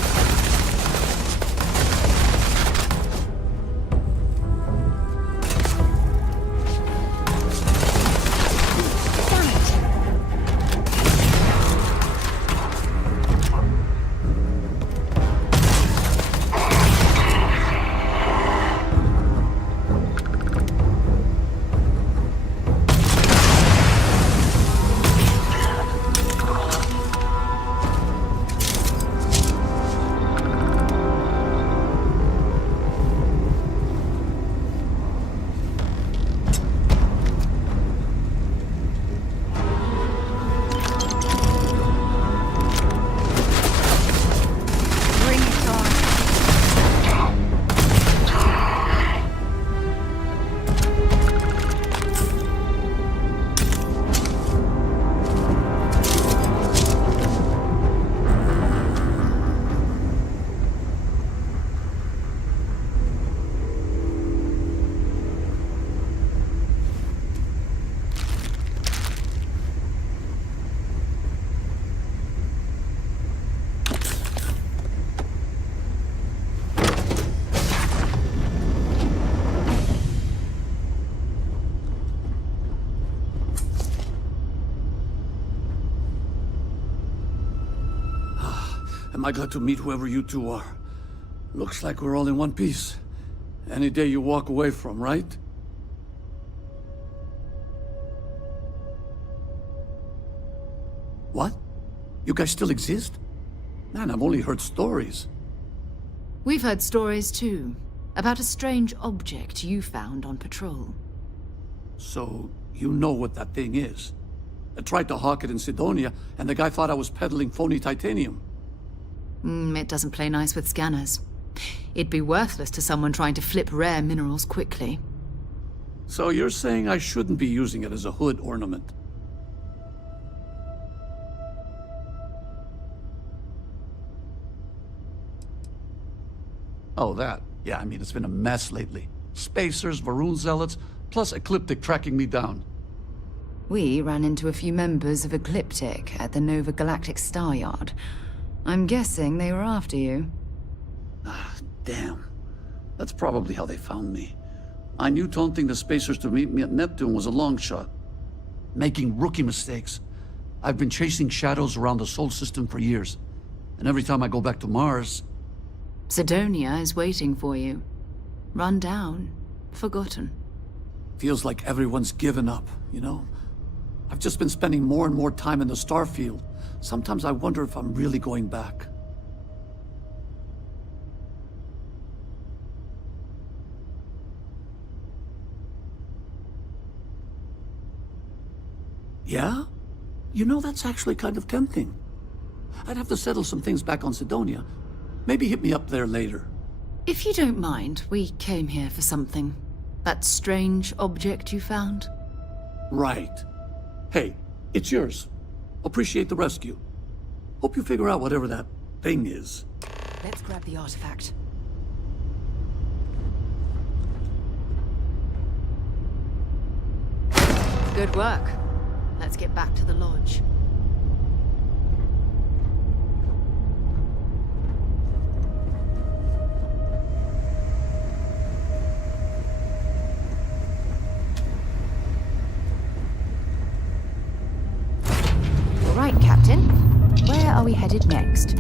Am I glad to meet whoever you two are. Looks like we're all in one piece. Any day you walk away from, right? What? You guys still exist? Man, I've only heard stories. We've heard stories too, about a strange object you found on patrol. So, you know what that thing is? I tried to hawk it in Sidonia, and the guy thought I was peddling phony titanium. It doesn't play nice with scanners. It'd be worthless to someone trying to flip rare minerals quickly. So you're saying I shouldn't be using it as a hood ornament? Oh, that. Yeah, I mean, it's been a mess lately. Spacers, Varun zealots, plus Ecliptic tracking me down. We ran into a few members of Ecliptic at the Nova Galactic Star Yard. I'm guessing they were after you. Ah, damn. That's probably how they found me. I knew taunting the Spacers to meet me at Neptune was a long shot. Making rookie mistakes. I've been chasing shadows around the Sol system for years. And every time I go back to Mars... Sidonia is waiting for you. Run down. Forgotten. Feels like everyone's given up, you know? I've just been spending more and more time in the Starfield. Sometimes I wonder if I'm really going back. Yeah? You know, that's actually kind of tempting. I'd have to settle some things back on Sidonia. Maybe hit me up there later. If you don't mind, we came here for something. That strange object you found? Right. Hey, it's yours. Appreciate the rescue. Hope you figure out whatever that thing is. Let's grab the artifact. Good work. Let's get back to the lodge. All right, Captain. Where are we headed next?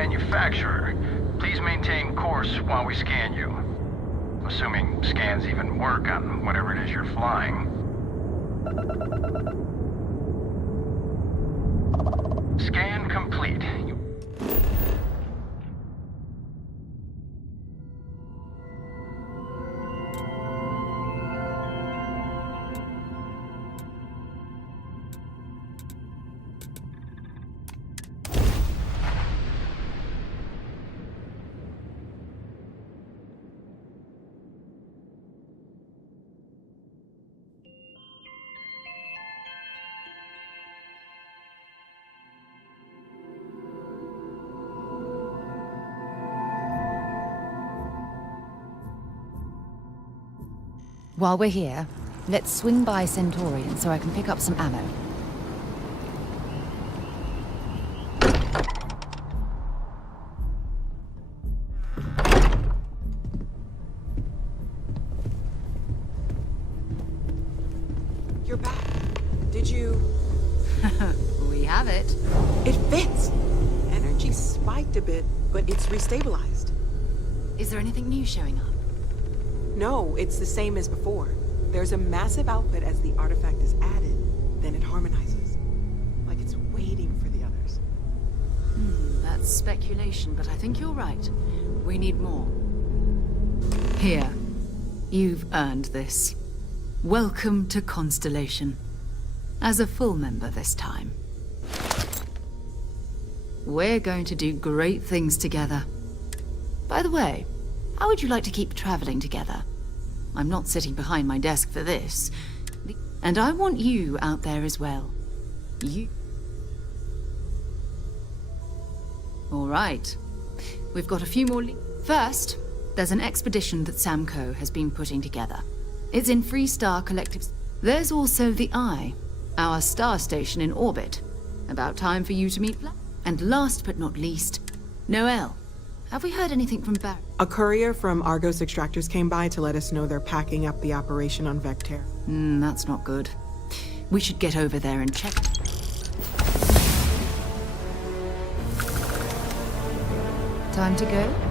manufacturer. Please maintain course while we scan you. Assuming scans even work on whatever it is you're flying. Scan complete. While we're here, let's swing by Centaurian so I can pick up some ammo. You're back. Did you... We have it. It fits! Energy spiked a bit, but it's restabilized. Is there anything new showing up? No, it's the same as before. There's a massive output as the artifact is added, then it harmonizes. Like it's waiting for the others. That's speculation, but I think you're right. We need more. Here. You've earned this. Welcome to Constellation. As a full member this time. We're going to do great things together. By the way, how would you like to keep traveling together? I'm not sitting behind my desk for this. And I want you out there as well. You... All right. We've got a few more... First, there's an expedition that Samco has been putting together. It's in Freestar Collective... There's also the Eye, our star station in orbit. About time for you to meet... And last but not least, Noel, have we heard anything from Barry? A courier from Argos Extractors came by to let us know they're packing up the operation on Vectera. That's not good. We should get over there and check. Time to go?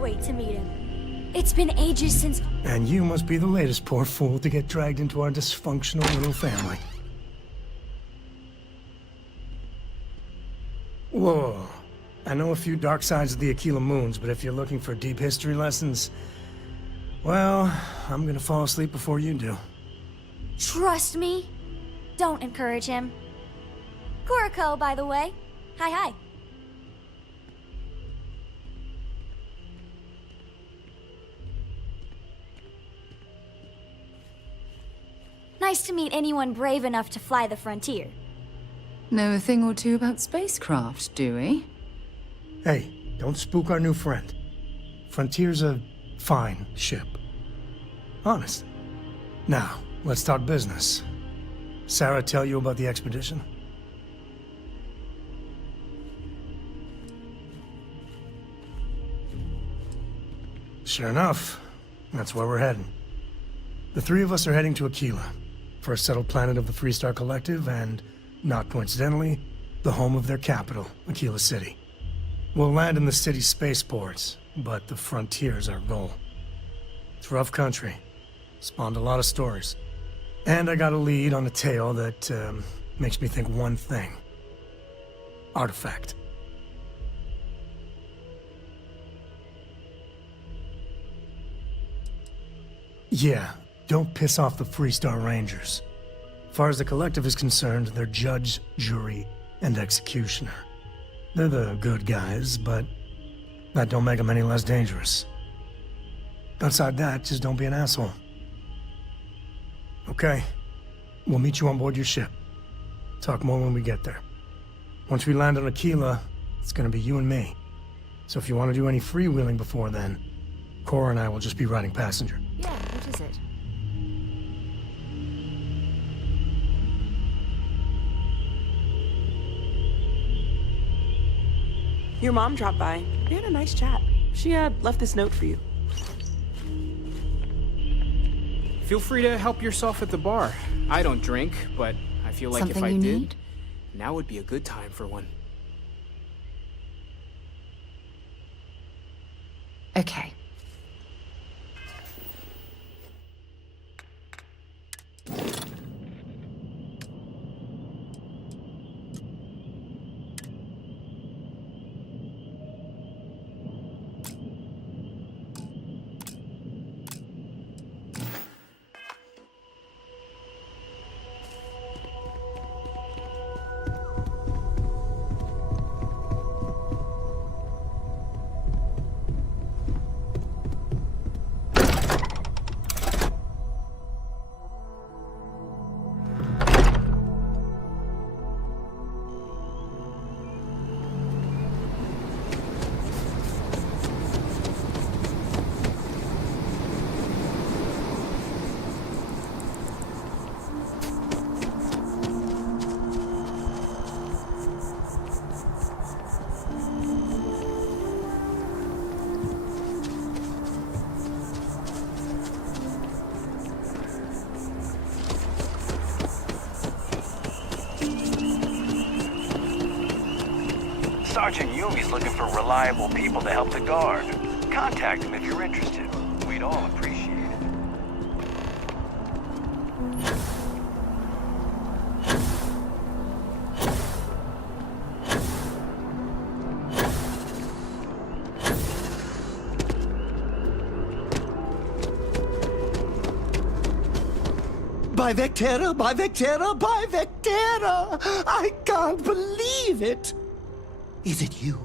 cannot wait to meet him. It's been ages since... And you must be the latest poor fool to get dragged into our dysfunctional little family. Whoa. I know a few dark sides of the Aquila Moons, but if you're looking for deep history lessons, well, I'm gonna fall asleep before you do. Trust me. Don't encourage him. Kuriko, by the way. Hi. Nice to meet anyone brave enough to fly the frontier. Know a thing or two about spacecraft, do we? Hey, don't spook our new friend. Frontier's a fine ship. Honest. Now, let's talk business. Sarah tell you about the expedition? Sure enough, that's where we're heading. The three of us are heading to Aquila, first settled planet of the Freestar Collective, and, not coincidentally, the home of their capital, Aquila City. We'll land in the city's spaceports, but the frontier's our goal. It's rough country. Spawned a lot of stories. And I got a lead on a tale that makes me think one thing. Artifact. Yeah, don't piss off the Freestar Rangers. As far as the Collective is concerned, they're judge, jury, and executioner. They're the good guys, but that don't make them any less dangerous. Outside that, just don't be an asshole. Okay, we'll meet you on board your ship. Talk more when we get there. Once we land on Aquila, it's gonna be you and me. So if you want to do any freewheeling before then, Cora and I will just be riding passenger. Yeah, what is it? Your mom dropped by. We had a nice chat. She left this note for you. Feel free to help yourself at the bar. I don't drink, but I feel like Something if I you did, need? now would be a good time for one. Okay. Sergeant Yumi's looking for reliable people to help the guard. Contact him if you're interested. We'd all appreciate it. By Vectera, by Vectera, by Vectera! I can't believe it! Is it you?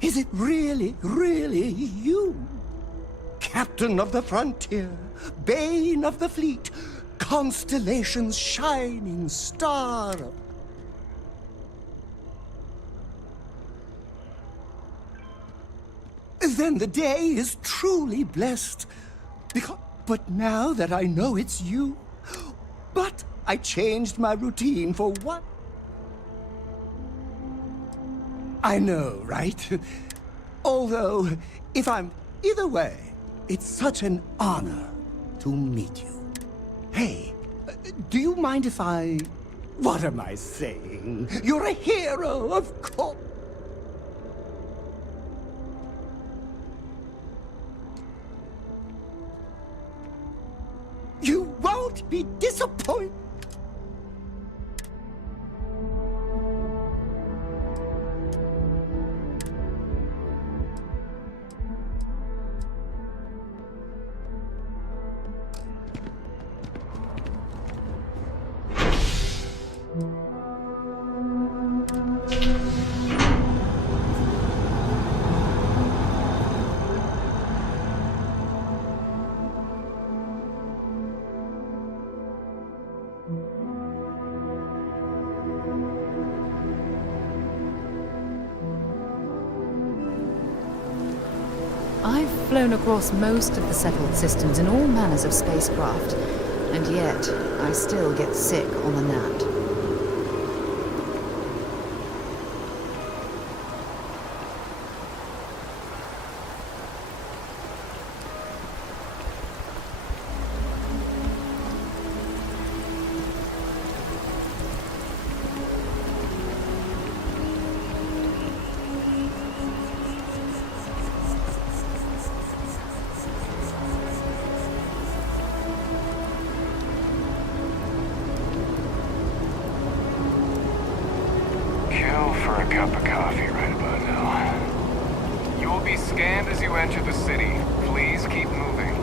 Is it really, really you? Captain of the frontier, bane of the fleet, constellation's shining star. Then the day is truly blessed. But now that I know it's you, but I changed my routine for what? I know, right? Although, if I'm either way, it's such an honor to meet you. Hey, do you mind if I... What am I saying? You're a hero, of course. be disappointed. I've flown across most of the settled systems in all manners of spacecraft, and yet I still get sick on the gnat. For a cup of coffee right about now. You will be scanned as you enter the city. Please keep moving.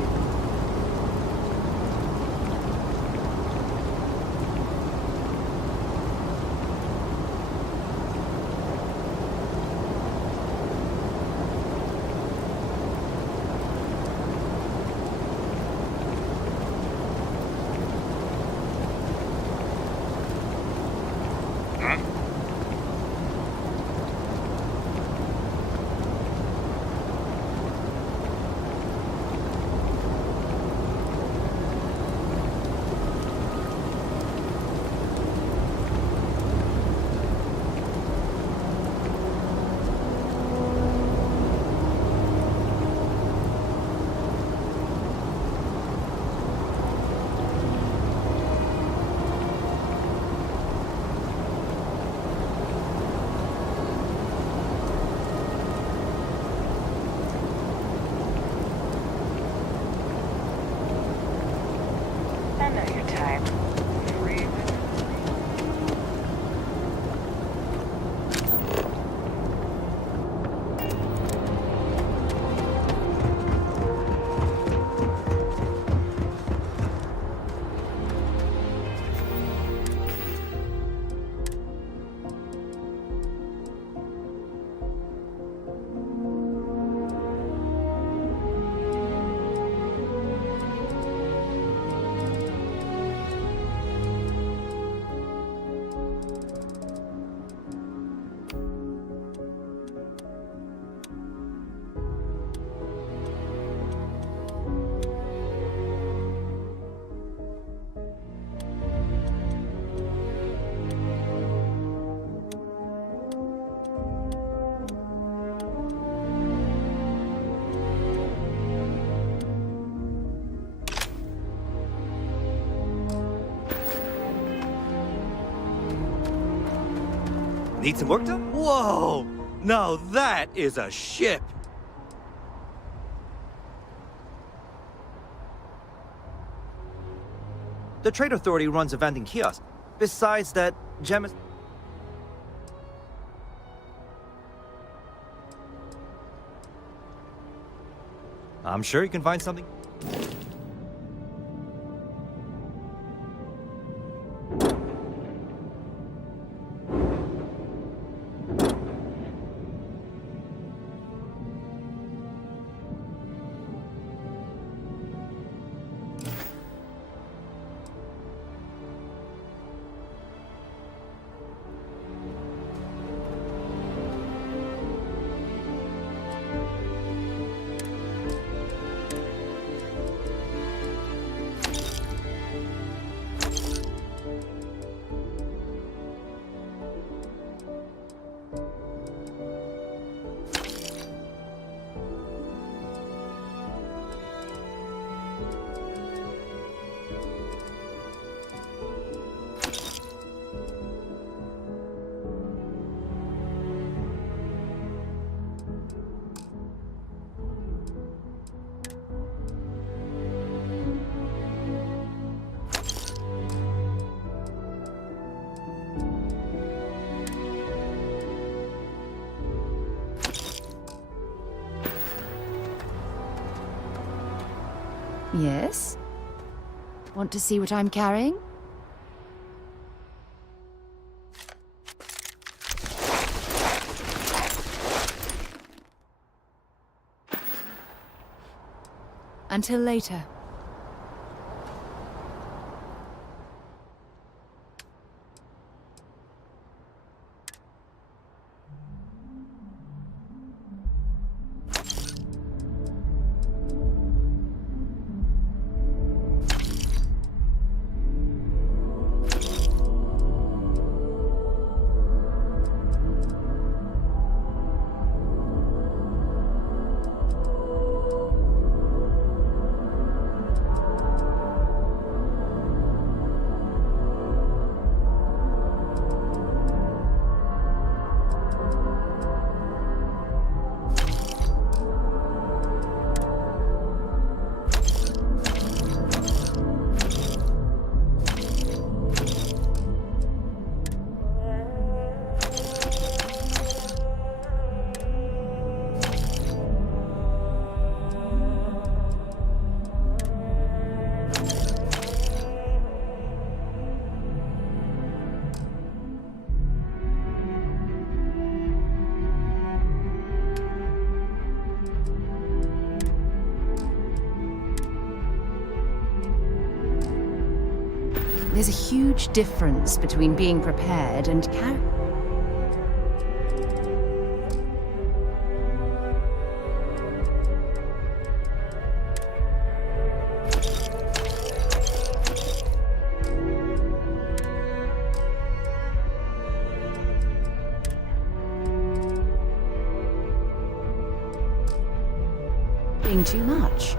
I know your type. Need some work done? Whoa! Now that is a ship! The Trade Authority runs a vending kiosk. Besides that, gem is... I'm sure you can find something. Yes? Want to see what I'm carrying? Until later. There's a huge difference between being prepared and being too much.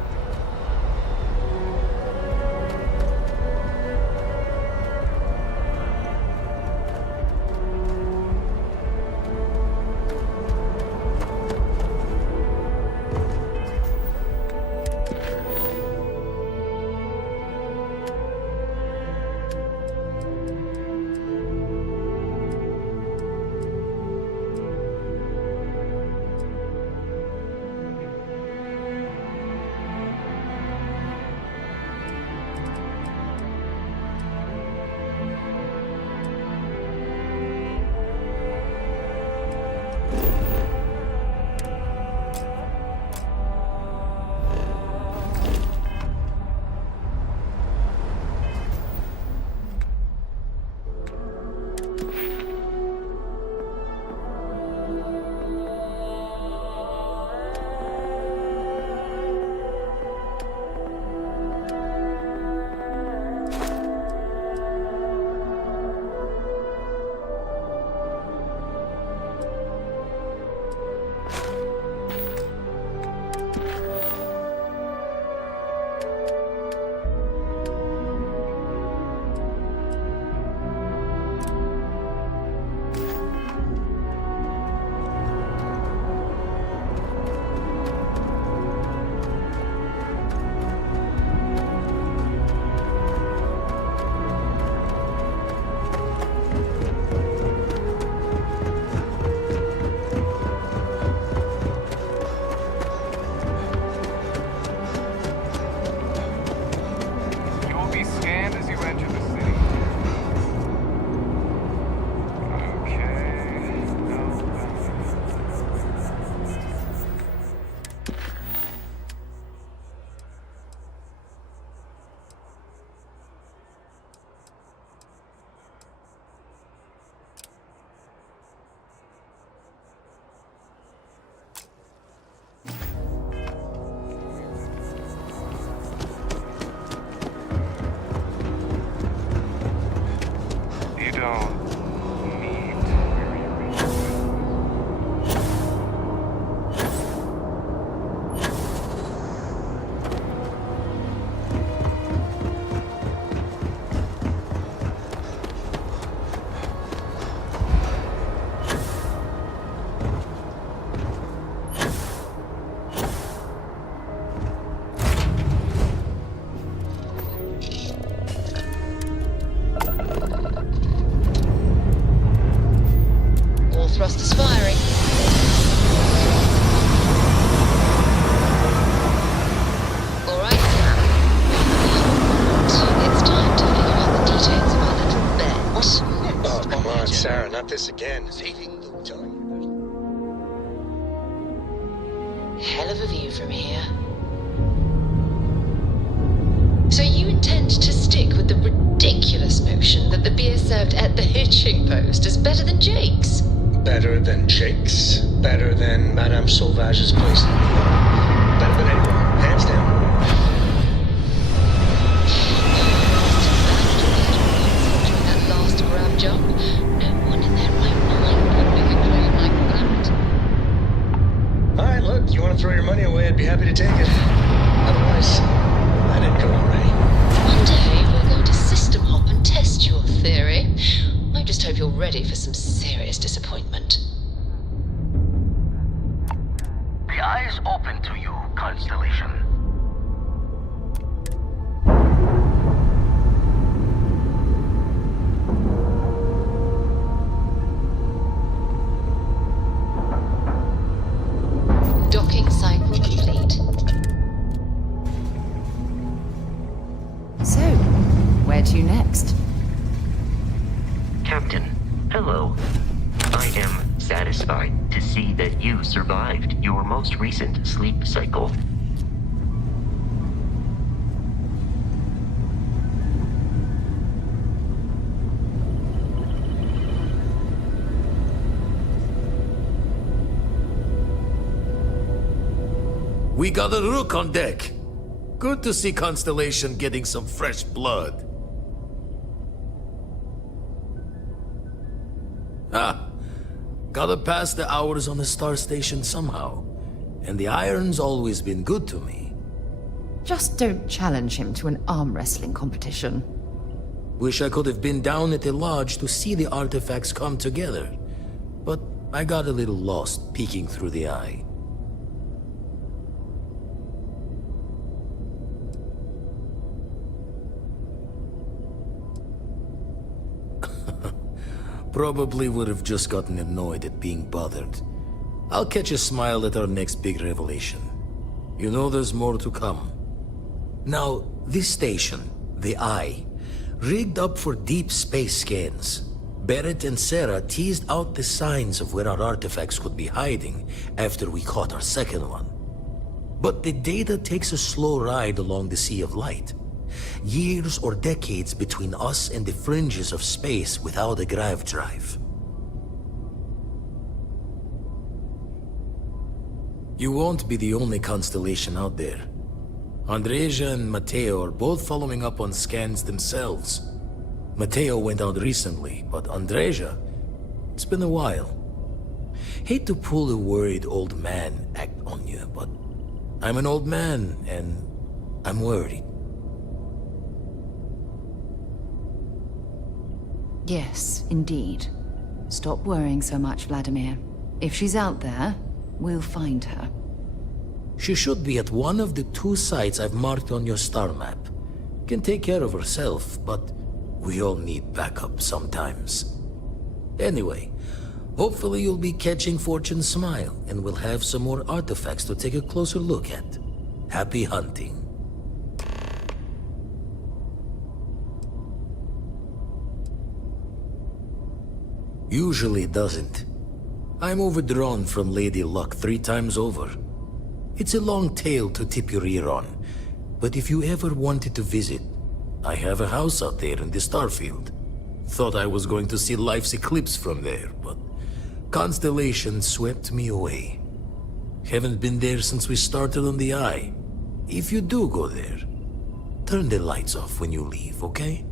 Thrusters firing. All right. Hell of a view from here. So you intend to stick with the ridiculous notion that the beer served at the hitching post is better than Jake's? Better than Jake's. Better than Madame Sauvage's place. Better than anyone. Hands down. That last grab jump. No one in their right mind would make a claim like that. Alright, look, you want to throw your money away, I'd be happy to take it. Otherwise, let it go already. One day we're going to system hop and test your theory. I just hope you're ready for some serious disappointment. The eye is open to you, Constellation. Docking cycle complete. So, where to next? Captain, hello. I am satisfied to see that you survived your most recent sleep cycle. We got a rook on deck. Good to see Constellation getting some fresh blood. Gotta pass the hours on the star station somehow. And the iron's always been good to me. Just don't challenge him to an arm wrestling competition. Wish I could have been down at the lodge to see the artifacts come together. But I got a little lost peeking through the eye. Probably would have just gotten annoyed at being bothered. I'll catch a smile at our next big revelation. You know there's more to come. Now, this station, the Eye, rigged up for deep space scans. Barrett and Sarah teased out the signs of where our artifacts could be hiding after we caught our second one. But the data takes a slow ride along the Sea of Light. Years or decades between us and the fringes of space without a grav drive. You won't be the only constellation out there. Andreja and Mateo are both following up on scans themselves. Mateo went out recently, but Andreja, it's been a while. Hate to pull a worried old man act on you, but I'm an old man and I'm worried. Yes, indeed. Stop worrying so much, Vladimir. If she's out there, we'll find her. She should be at one of the 2 sites I've marked on your star map. Can take care of herself, but we all need backup sometimes. Anyway, hopefully you'll be catching Fortune's smile, and we'll have some more artifacts to take a closer look at. Happy hunting. Usually doesn't. I'm overdrawn from Lady Luck 3 times over. It's a long tale to tip your ear on, but if you ever wanted to visit, I have a house out there in the Starfield. Thought I was going to see life's eclipse from there, but Constellation swept me away. Haven't been there since we started on the Eye. If you do go there, turn the lights off when you leave, okay?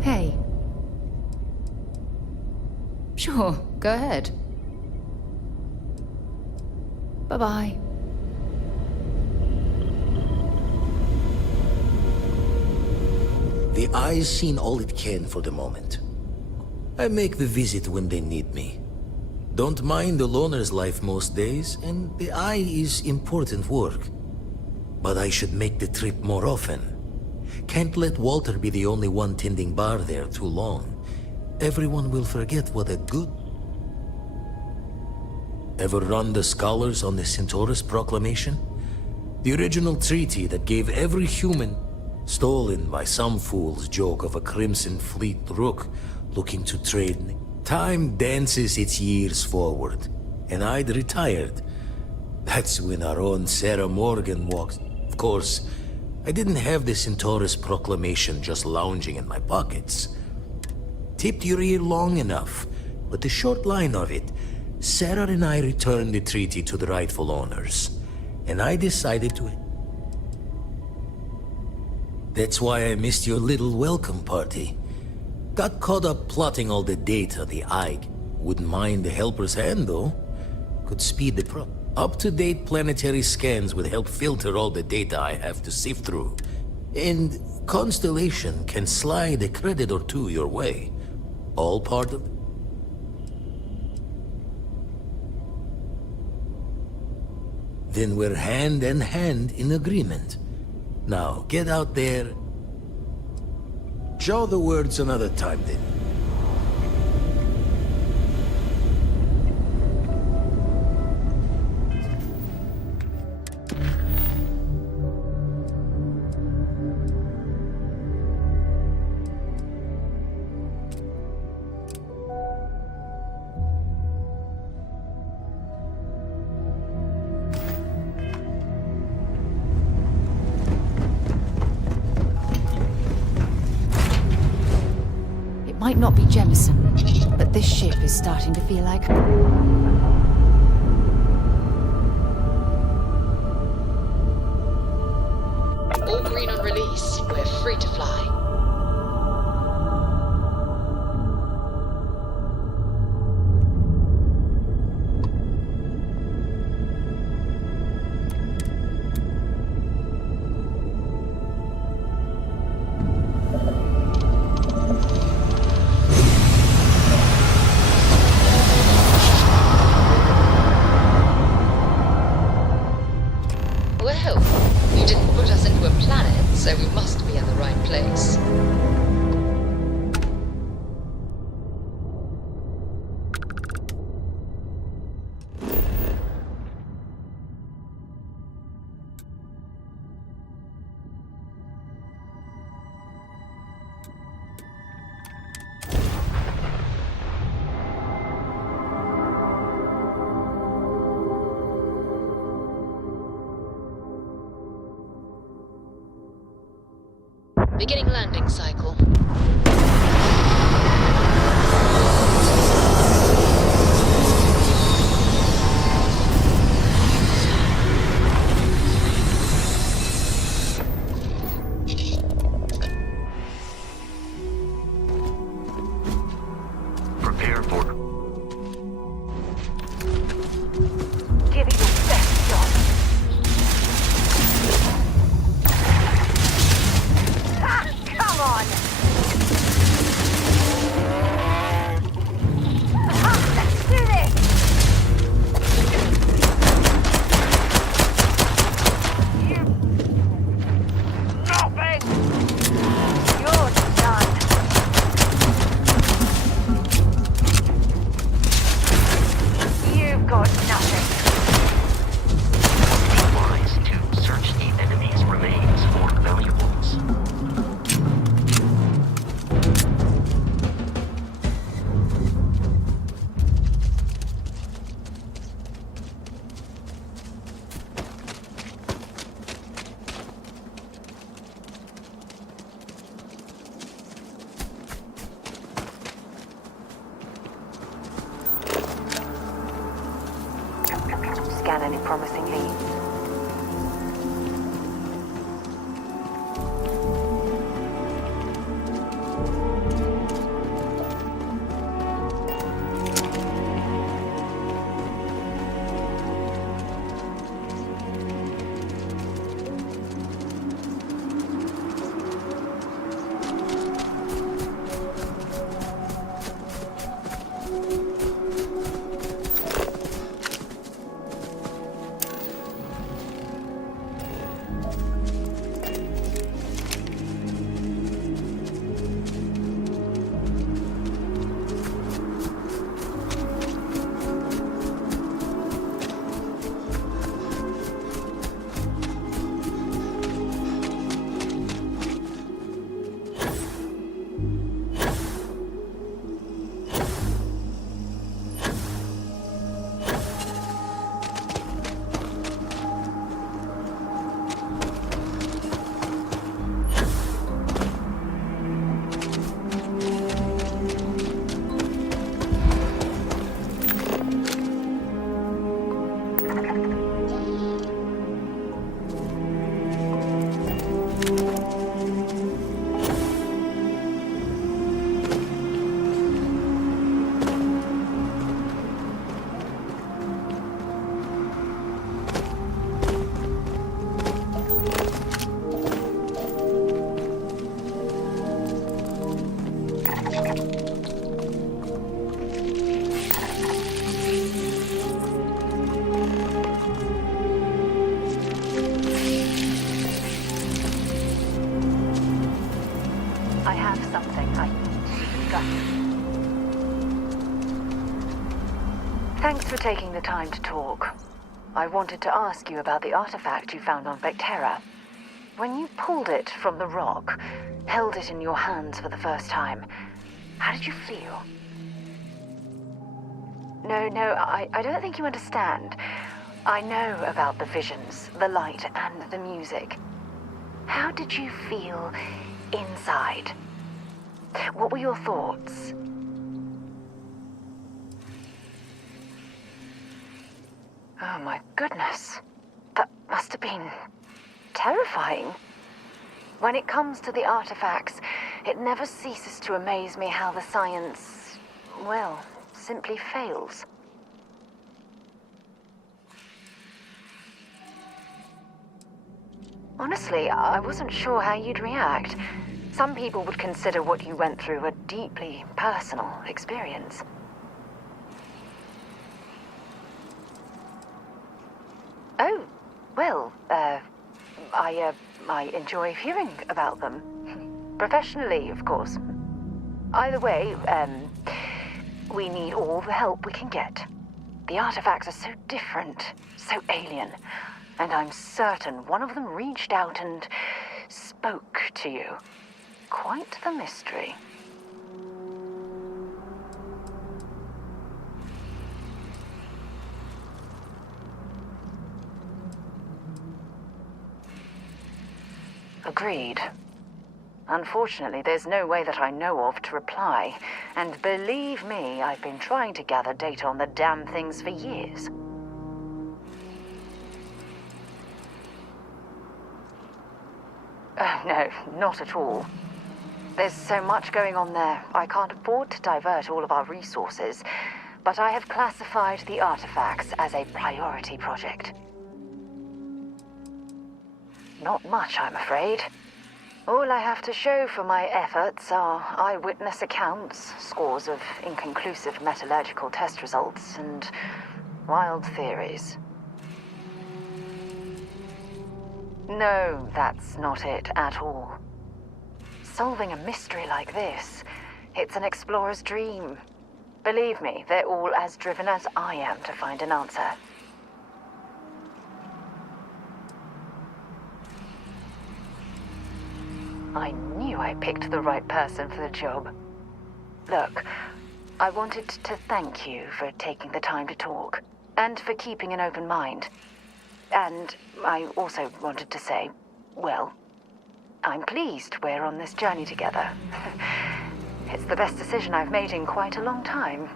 Hey. Sure, go ahead. Bye-bye. The Eye's seen all it can for the moment. I make the visit when they need me. Don't mind the loner's life most days, and the Eye is important work. But I should make the trip more often. Can't let Walter be the only one tending bar there too long. Everyone will forget what a good... Ever run the scholars on the Centaurus proclamation? The original treaty that gave every human, stolen by some fool's joke of a Crimson Fleet rook looking to trade. Time dances its years forward, and I'd retired. That's when our own Sarah Morgan walked. Of course, I didn't have the Centaurus proclamation just lounging in my pockets. Tipped your ear long enough, but the short line of it, Sarah and I returned the treaty to the rightful owners, and I decided to... That's why I missed your little welcome party. Got caught up plotting all the data the Ike. Wouldn't mind the helper's hand, though. Could speed the pro... Up-to-date planetary scans would help filter all the data I have to sift through. And Constellation can slide a credit or two your way. All part of... Then we're hand in hand in agreement. Now, get out there. Show the words another time, then. Might not be Jemison, but this ship is starting to feel like... All green on release. We're free to fly. Well, you didn't put us into a planet, so we must be in the right place. Beginning landing cycle. Prepare for... Give it your best shot. Come on! Let's do this! You... Nothing! You're done. You've got nothing. Be wise to search the enemy's remains for valuables. Scan any promising leads. have something I need to discuss. Thanks for taking the time to talk. I wanted to ask you about the artifact you found on Vectera. When you pulled it from the rock, held it in your hands for the first time, how did you feel? No, I don't think you understand. I know about the visions, the light, and the music. How did you feel inside? What were your thoughts? Oh my goodness. That must have been terrifying. When it comes to the artifacts, it never ceases to amaze me how the science, well, simply fails. Honestly, I wasn't sure how you'd react. Some people would consider what you went through a deeply personal experience. Oh, well, I enjoy hearing about them. Professionally, of course. Either way, we need all the help we can get. The artifacts are so different, so alien, and I'm certain one of them reached out and spoke to you. Quite the mystery. Agreed. Unfortunately, there's no way that I know of to reply. And believe me, I've been trying to gather data on the damn things for years. Oh, no, not at all. There's so much going on there, I can't afford to divert all of our resources. But I have classified the artifacts as a priority project. Not much, I'm afraid. All I have to show for my efforts are eyewitness accounts, scores of inconclusive metallurgical test results, and wild theories. No, that's not it at all. Solving a mystery like this, it's an explorer's dream. Believe me, they're all as driven as I am to find an answer. I knew I picked the right person for the job. Look, I wanted to thank you for taking the time to talk, and for keeping an open mind. And I also wanted to say, well, I'm pleased we're on this journey together. It's the best decision I've made in quite a long time.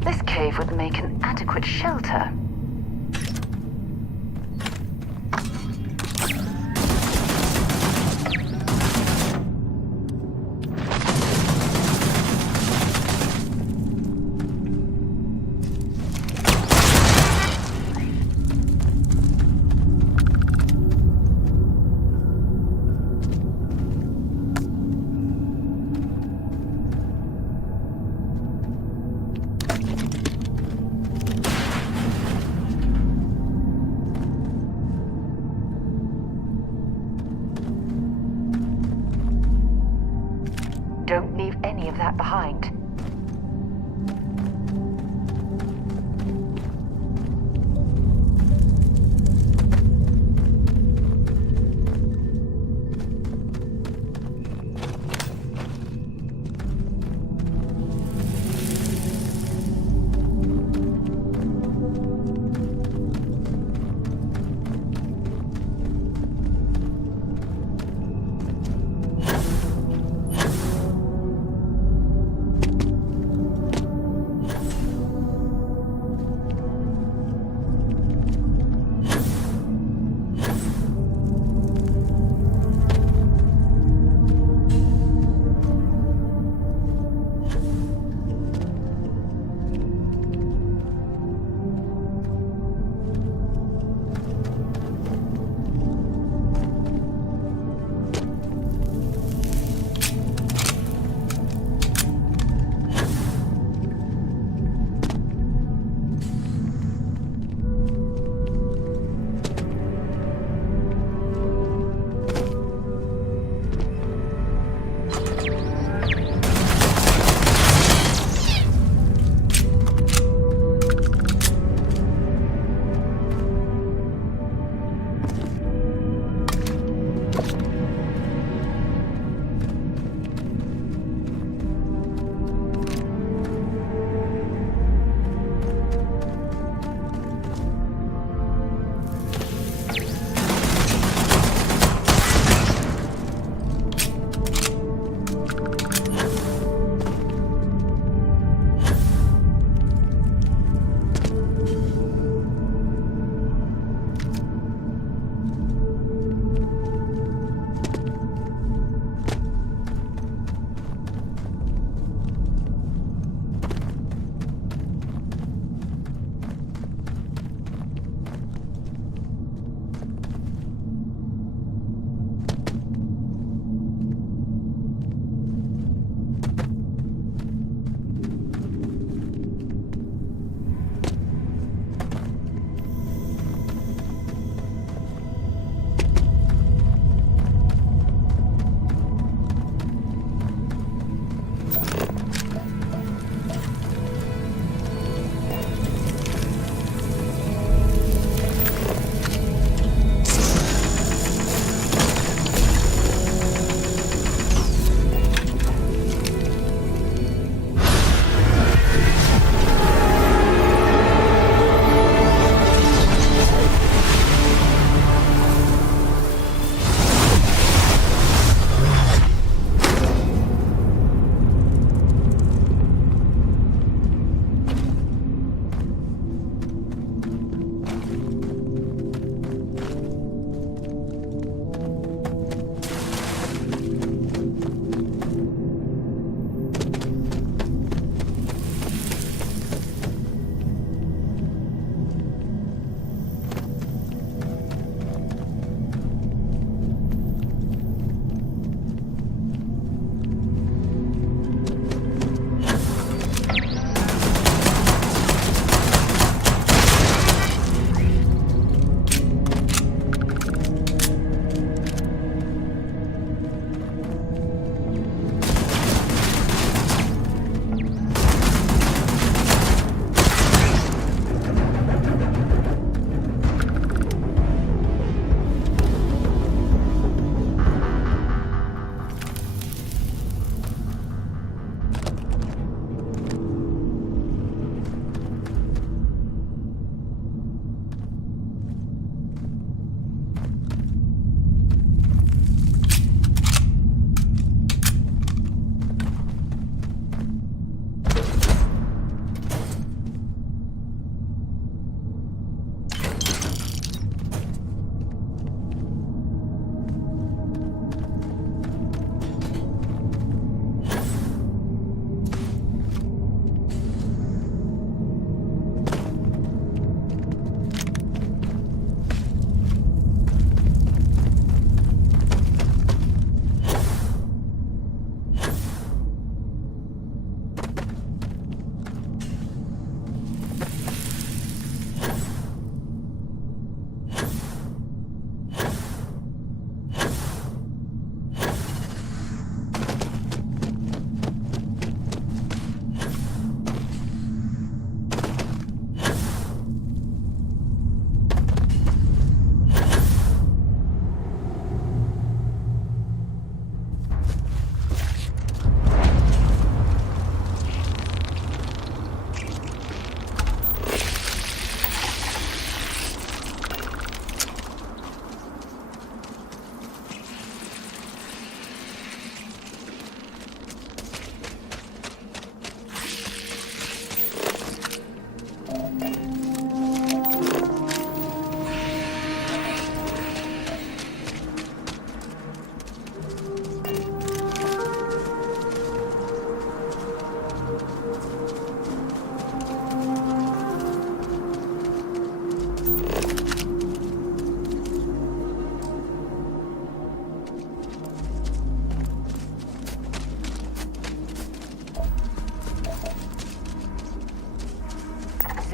This cave would make an adequate shelter. Don't leave any of that behind.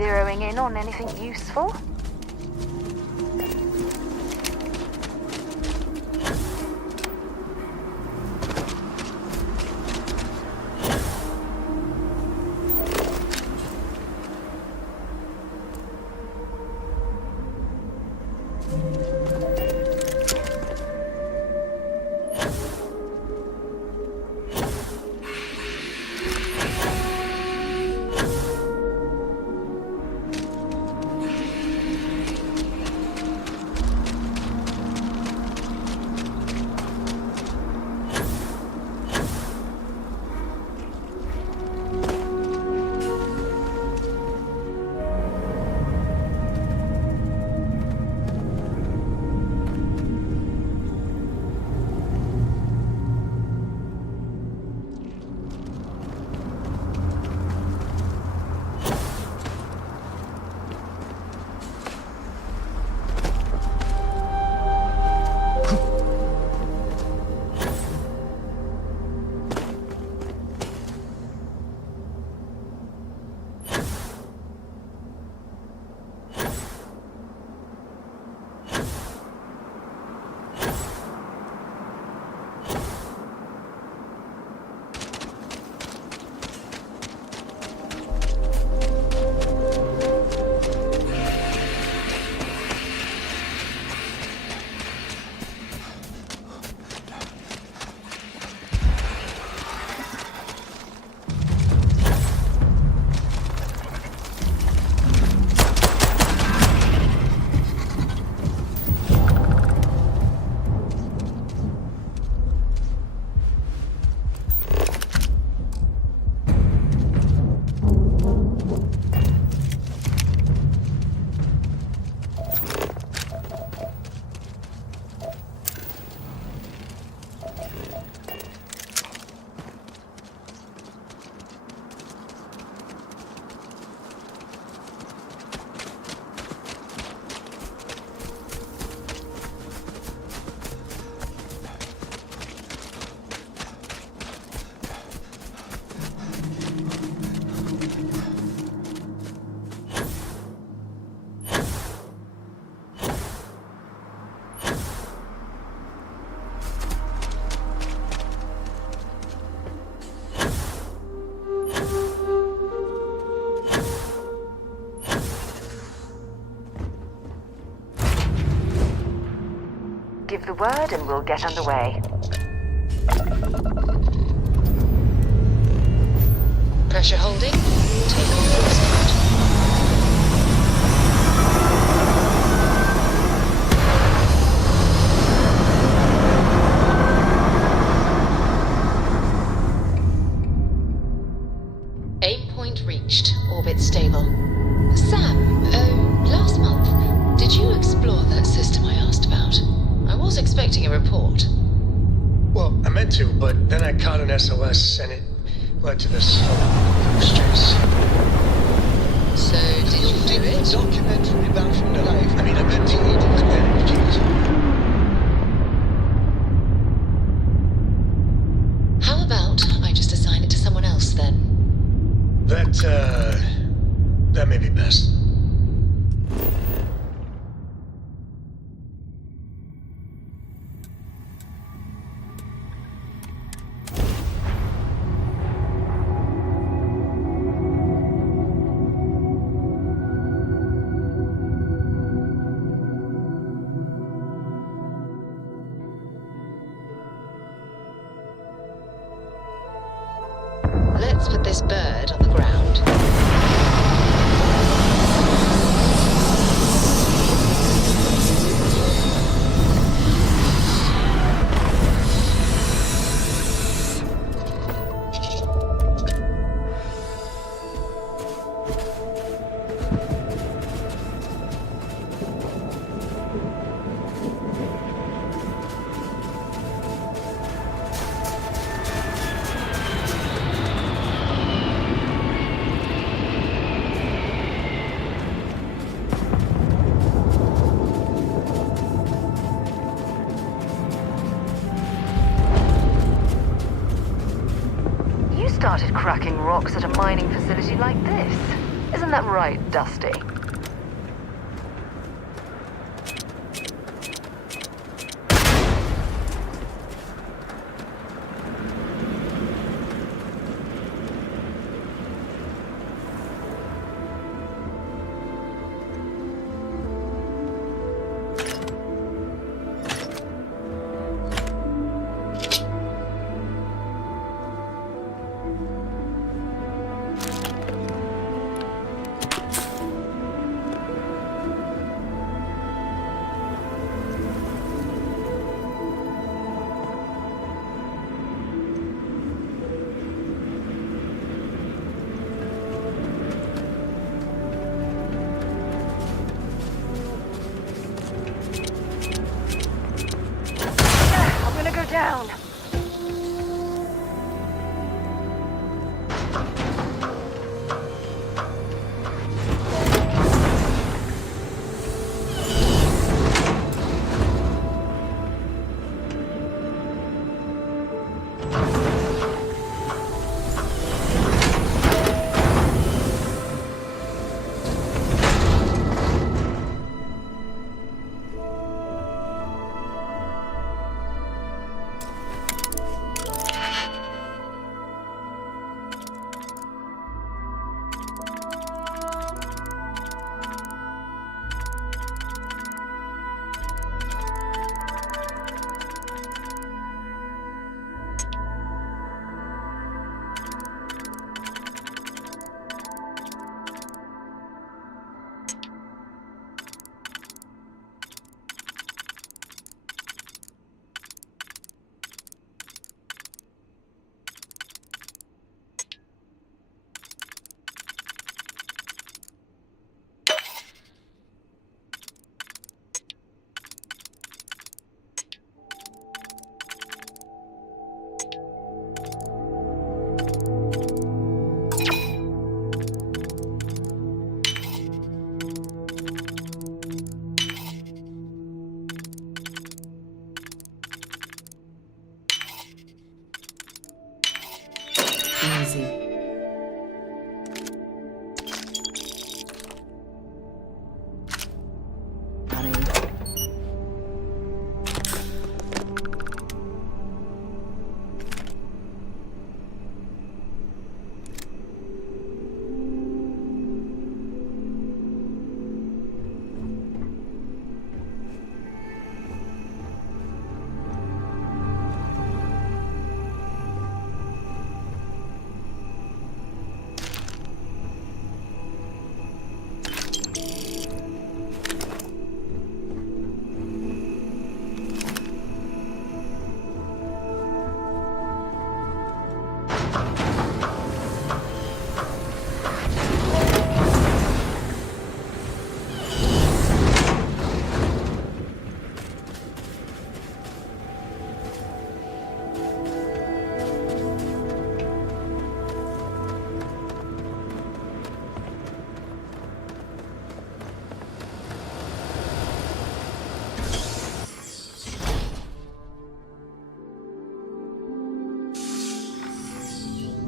zeroing in on anything useful? Give the word and we'll get underway. Pressure holding. Take off full speed. Aim point reached. Orbit stable. Sam, last month, did you explore that system I asked about? I was expecting a report. Well, I meant to, but then I caught an SOS and it led to this goose chase. So, did you do it? Documentary back from the life. I mean, I bet teenagers manage kids. How about I just assign it to someone else then? That may be best. Let's put this bird on the ground. Started cracking rocks at a mining facility like this. Isn't that right, Dusty? Down. Easy.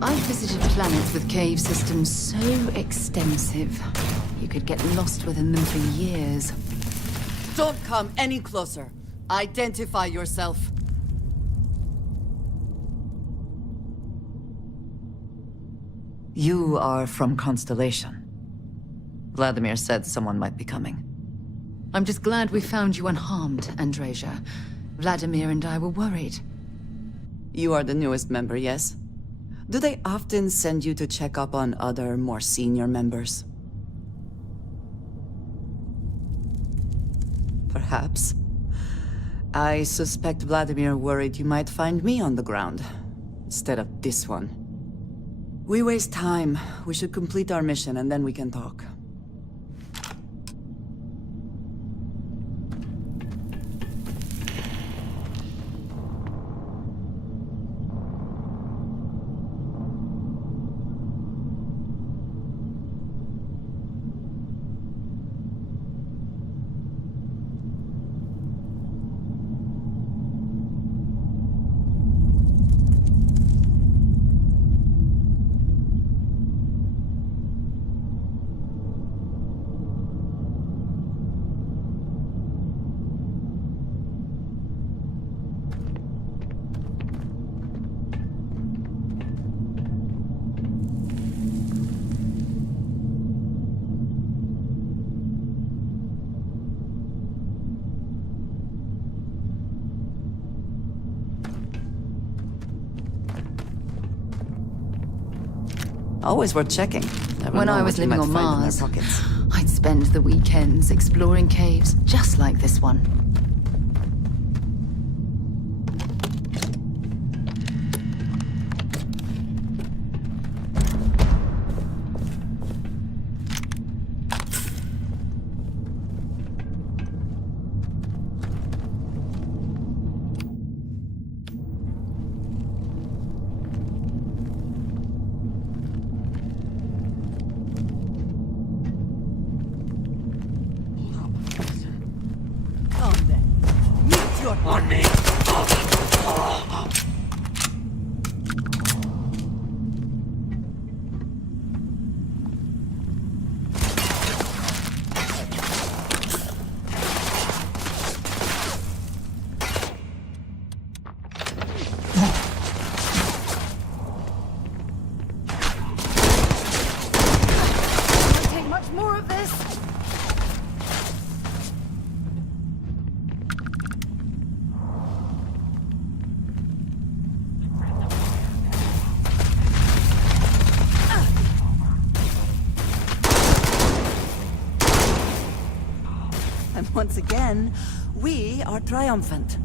I've visited planets with cave systems so extensive, you could get lost within them for years. Don't come any closer. Identify yourself. You are from Constellation. Vladimir said someone might be coming. I'm just glad we found you unharmed, Andreja. Vladimir and I were worried. You are the newest member, yes? Do they often send you to check up on other, more senior members? Perhaps. I suspect Vladimir worried you might find me on the ground, instead of this one. We waste time. We should complete our mission and then we can talk. Always worth checking. Never When know I was what you living might on find in Mars, their pockets. I'd spend the weekends exploring caves just like this one. Come then. Meet your On me. Can't take much more of this. And once again, we are triumphant.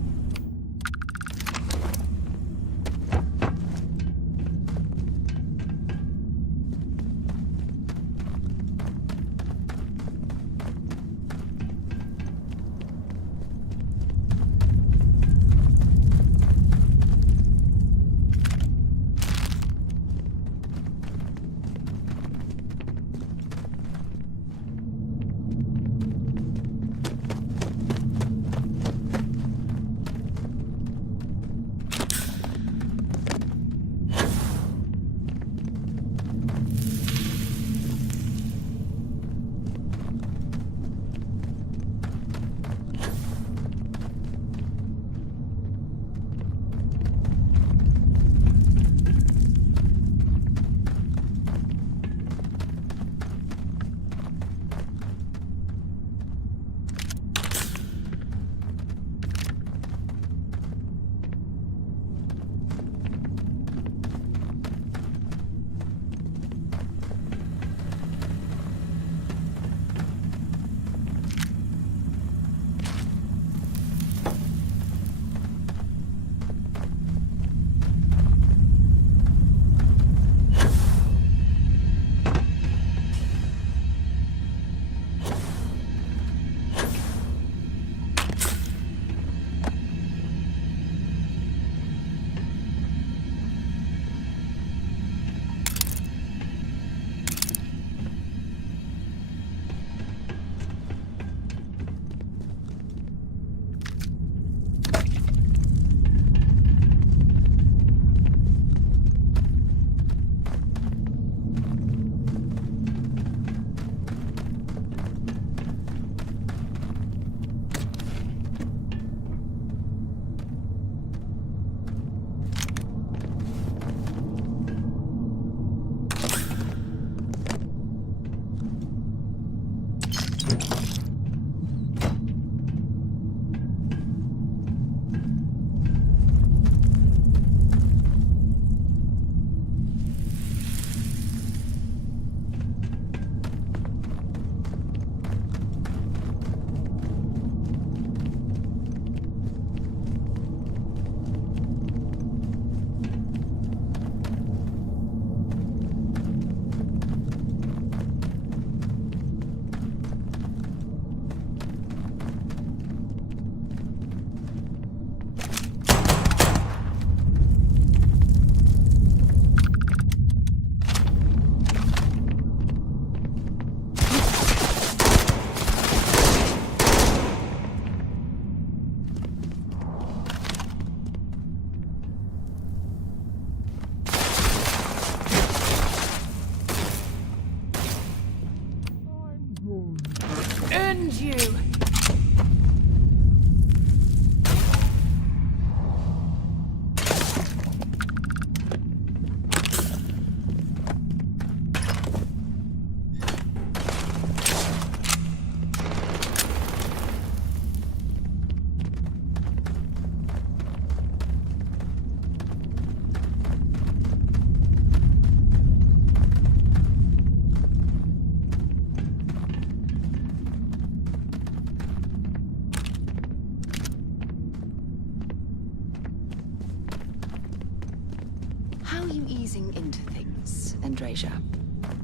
you easing into things, Andrasia?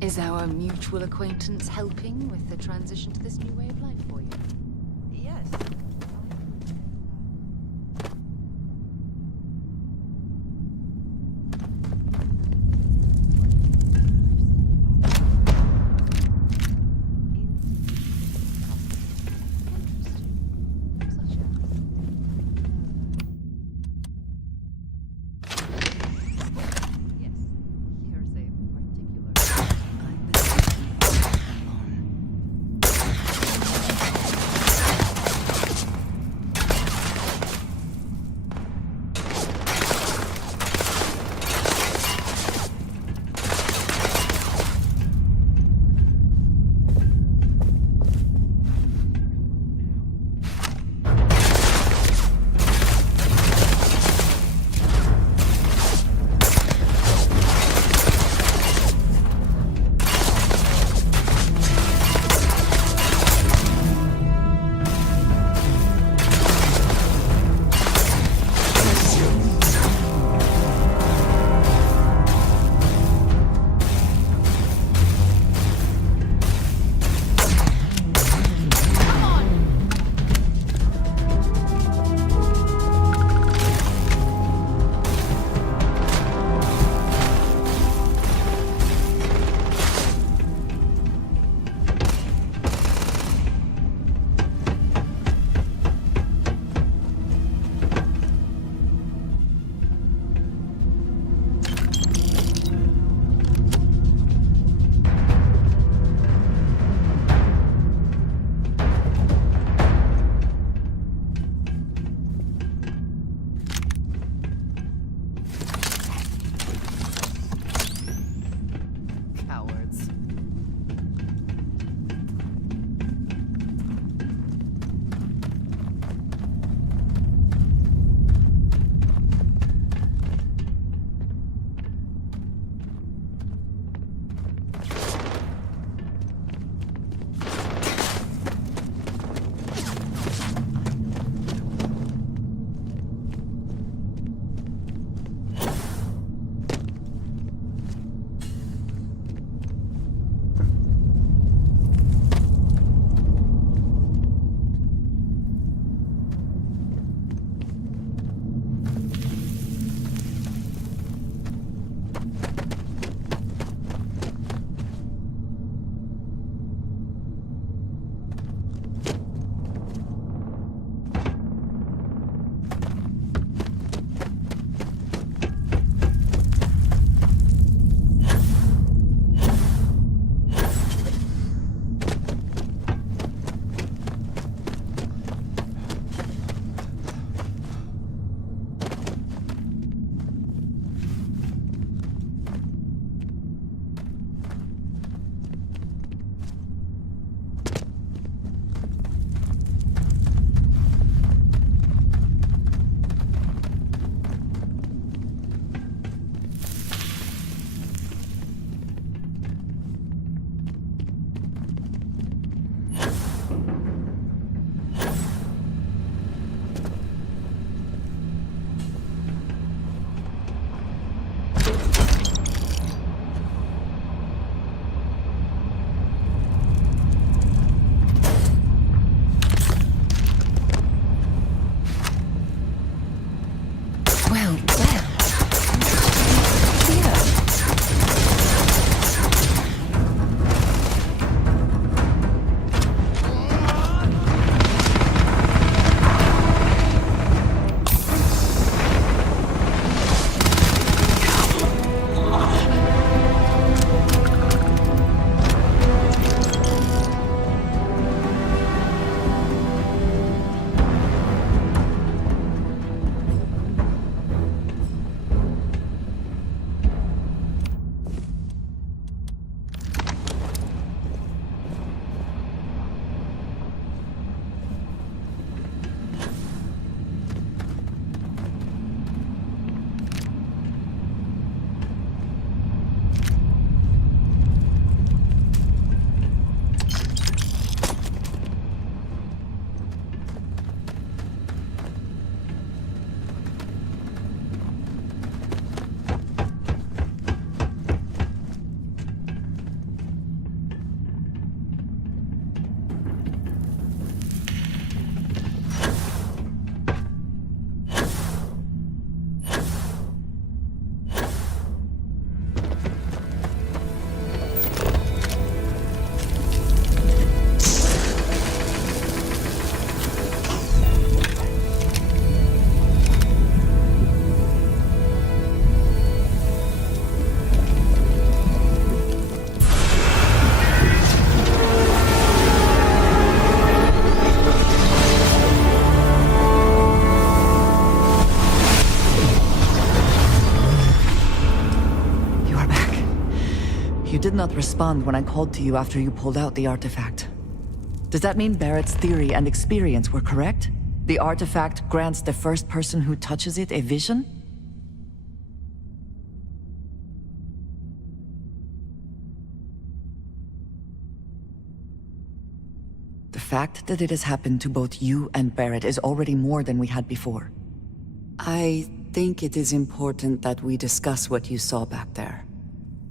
Is our mutual acquaintance helping with the transition to this new way of life for you? Yes. not respond when I called to you after you pulled out the artifact. Does that mean Barrett's theory and experience were correct? The artifact grants the first person who touches it a vision? The fact that it has happened to both you and Barrett is already more than we had before. I think it is important that we discuss what you saw back there.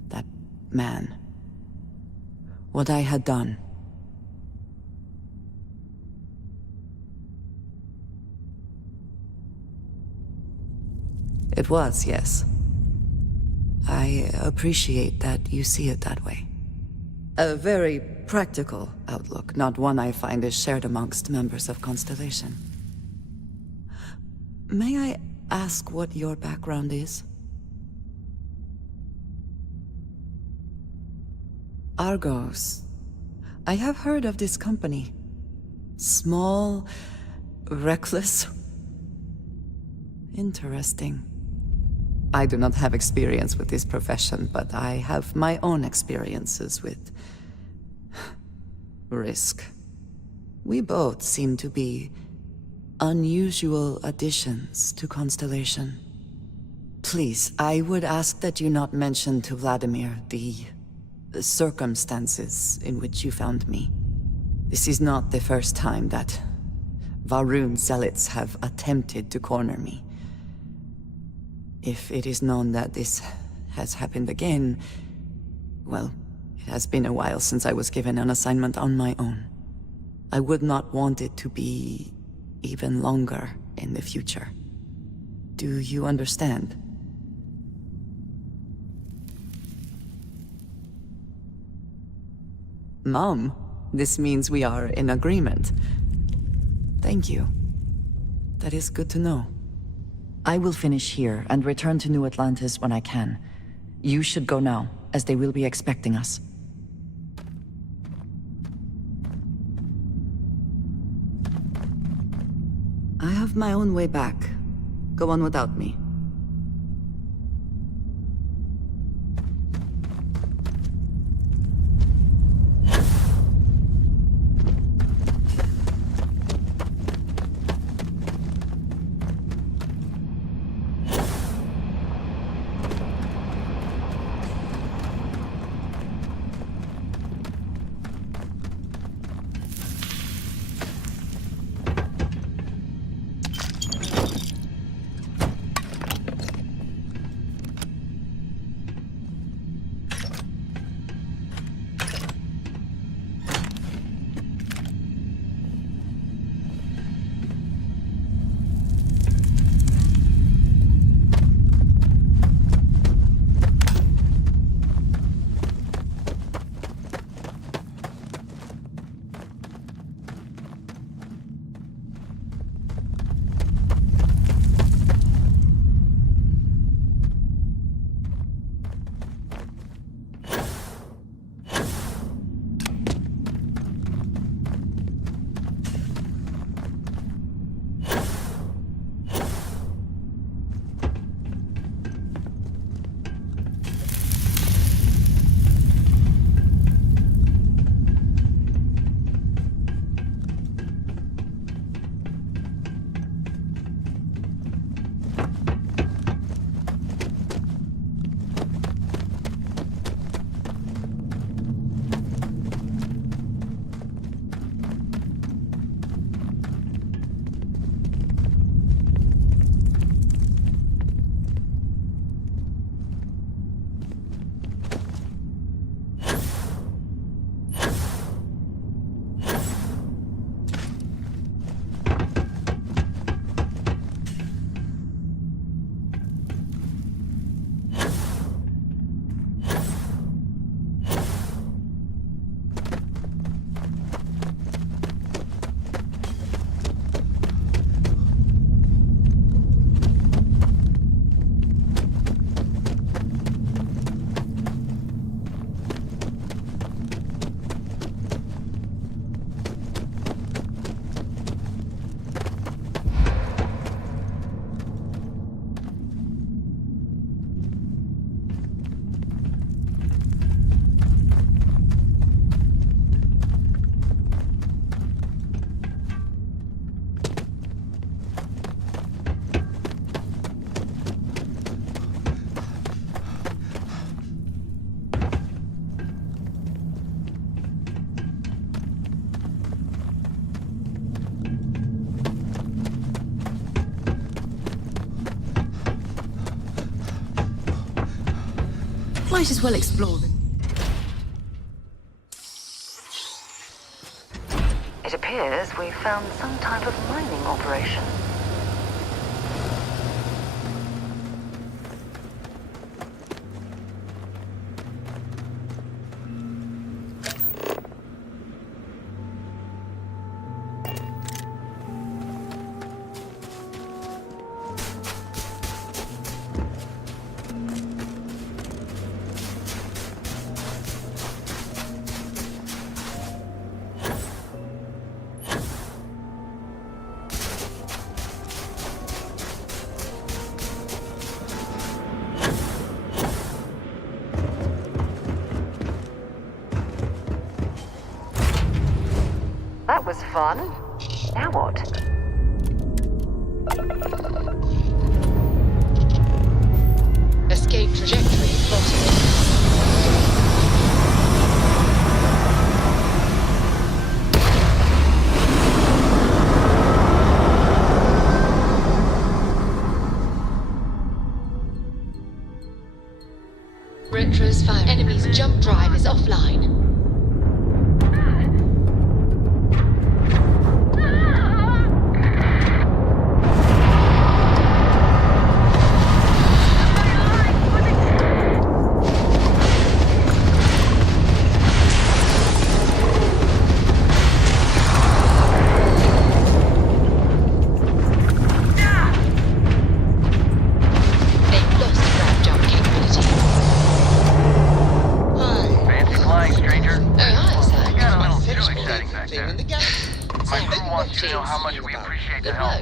That man. What I had done. It was, yes. I appreciate that you see it that way. A very practical outlook, not one I find is shared amongst members of Constellation. May I ask what your background is? Argos. I have heard of this company. Small, reckless. Interesting. I do not have experience with this profession, but I have my own experiences with risk. We both seem to be unusual additions to Constellation. Please, I would ask that you not mention to Vladimir the circumstances in which you found me. This is not the first time that Varun zealots have attempted to corner me. If it is known that this has happened again, well, it has been a while since I was given an assignment on my own. I would not want it to be even longer in the future. Do you understand? Mom, this means we are in agreement. Thank you. That is good to know. I will finish here and return to New Atlantis when I can. You should go now, as they will be expecting us. I have my own way back. Go on without me. Might as well explore them. It appears we've found some type of mining operation. That was fun. Now what? Escape trajectory plotted. Retro's fire. Enemy's jump drive is offline.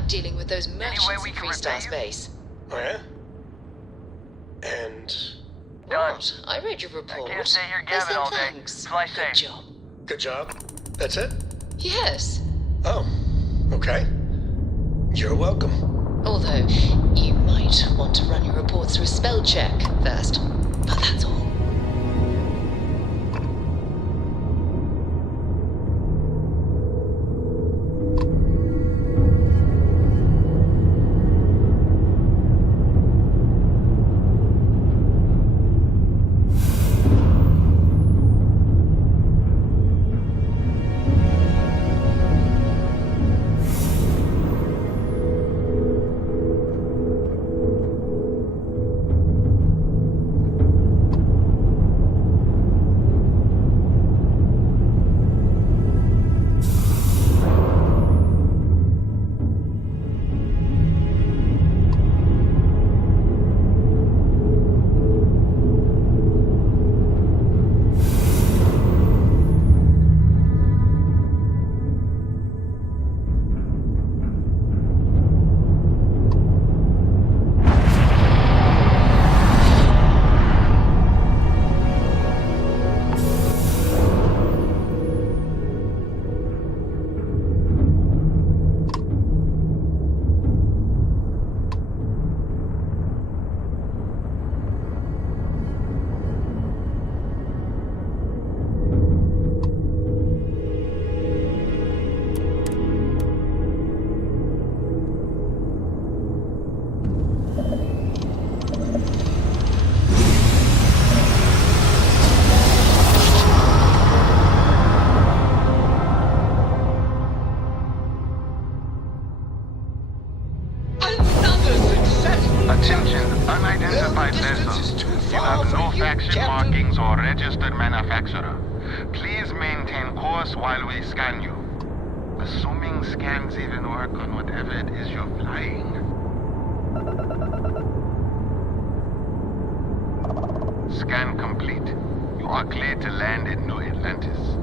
Dealing with those merchants in Freestar space. Oh, yeah? And... What? I read your report. I can't stay here gabbing all day. Thanks. Fly Good safe. job. Good job? That's it? Yes. Oh, okay. You're welcome. Although, you might want to run your report through a spell check first. But that's all. Attention, unidentified vessels. You have no faction markings or registered manufacturer. Please maintain course while we scan you. Assuming scans even work on whatever it is you're flying. Scan complete. You are cleared to land in New Atlantis.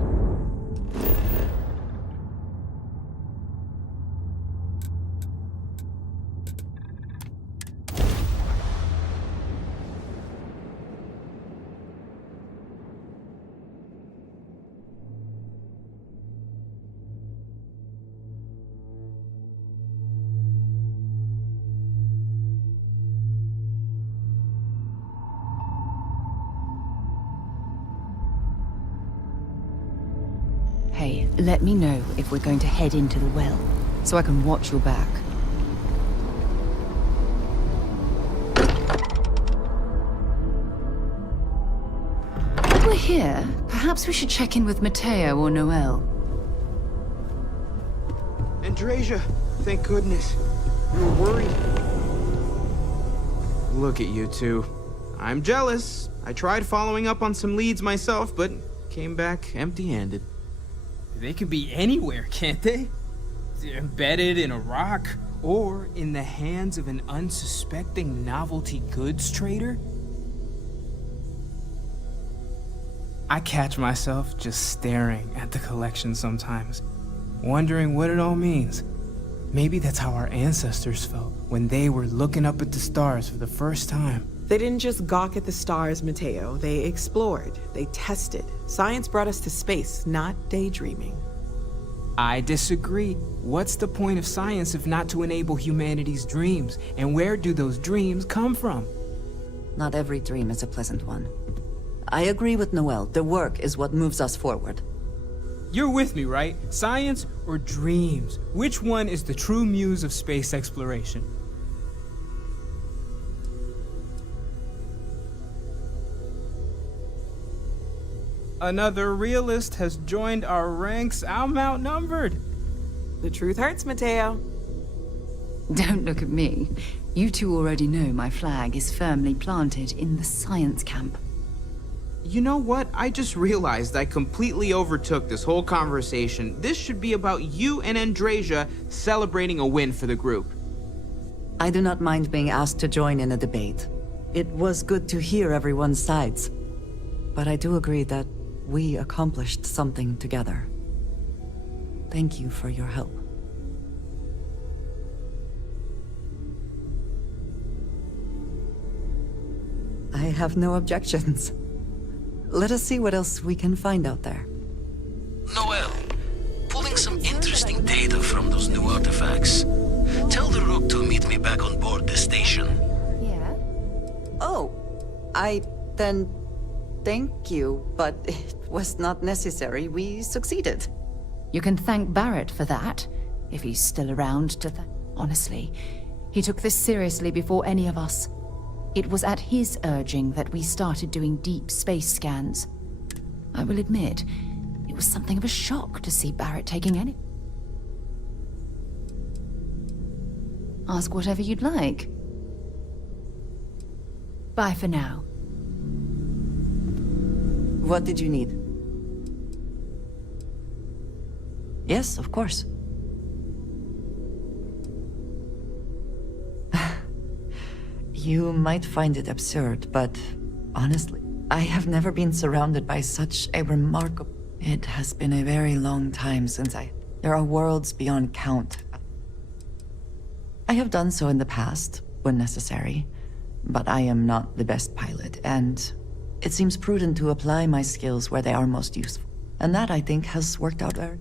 Hey, let me know if we're going to head into the well, so I can watch your back. here, perhaps we should check in with Mateo or Noel. Andrasia, thank goodness. We were worried. Look at you two. I'm jealous. I tried following up on some leads myself, but came back empty-handed. They can be anywhere, can't they? Embedded in a rock, or in the hands of an unsuspecting novelty goods trader? I catch myself just staring at the collection sometimes, wondering what it all means. Maybe that's how our ancestors felt when they were looking up at the stars for the first time. They didn't just gawk at the stars, Mateo. They explored. They tested. Science brought us to space, not daydreaming. I disagree. What's the point of science if not to enable humanity's dreams? And where do those dreams come from? Not every dream is a pleasant one. I agree with Noel. The work is what moves us forward. You're with me, right? Science or dreams? Which one is the true muse of space exploration? Another realist has joined our ranks. I'm outnumbered. The truth hurts, Mateo. Don't look at me. You two already know my flag is firmly planted in the science camp. You know what? I just realized I completely overtook this whole conversation. This should be about you and Andrasia celebrating a win for the group. I do not mind being asked to join in a debate. It was good to hear everyone's sides. But I do agree that we accomplished something together. Thank you for your help. I have no objections. Let us see what else we can find out there. Noel, pulling some interesting data from those new artifacts. Tell the Rook to meet me back on board the station. Yeah? Oh, then thank you, but it was not necessary. We succeeded. You can thank Barrett for that, if he's still around to honestly, he took this seriously before any of us. It was at his urging that we started doing deep space scans. I will admit, it was something of a shock to see Barrett taking any. Ask whatever you'd like. Bye for now. What did you need? Yes, of course. You might find it absurd, but honestly, I have never been surrounded by such a remarkable... It has been a very long time since There are worlds beyond count. I have done so in the past, when necessary, but I am not the best pilot, and it seems prudent to apply my skills where they are most useful. And that, I think, has worked out very...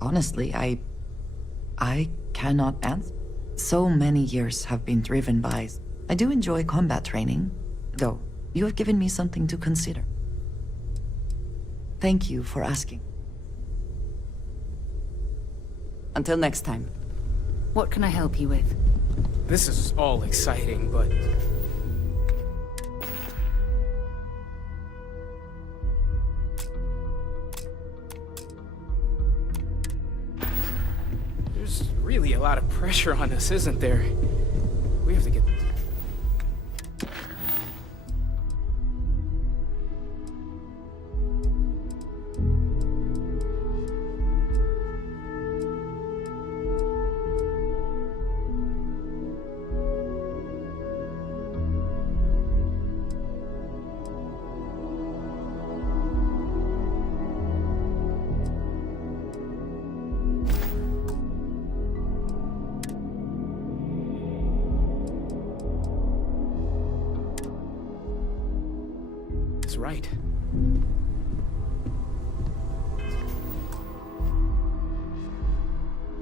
Honestly, I cannot answer. So many years have been driven by... I do enjoy combat training, though you have given me something to consider. Thank you for asking. Until next time. What can I help you with? This is all exciting, but... There's really a lot of pressure on us, isn't there? We have to get... That's right.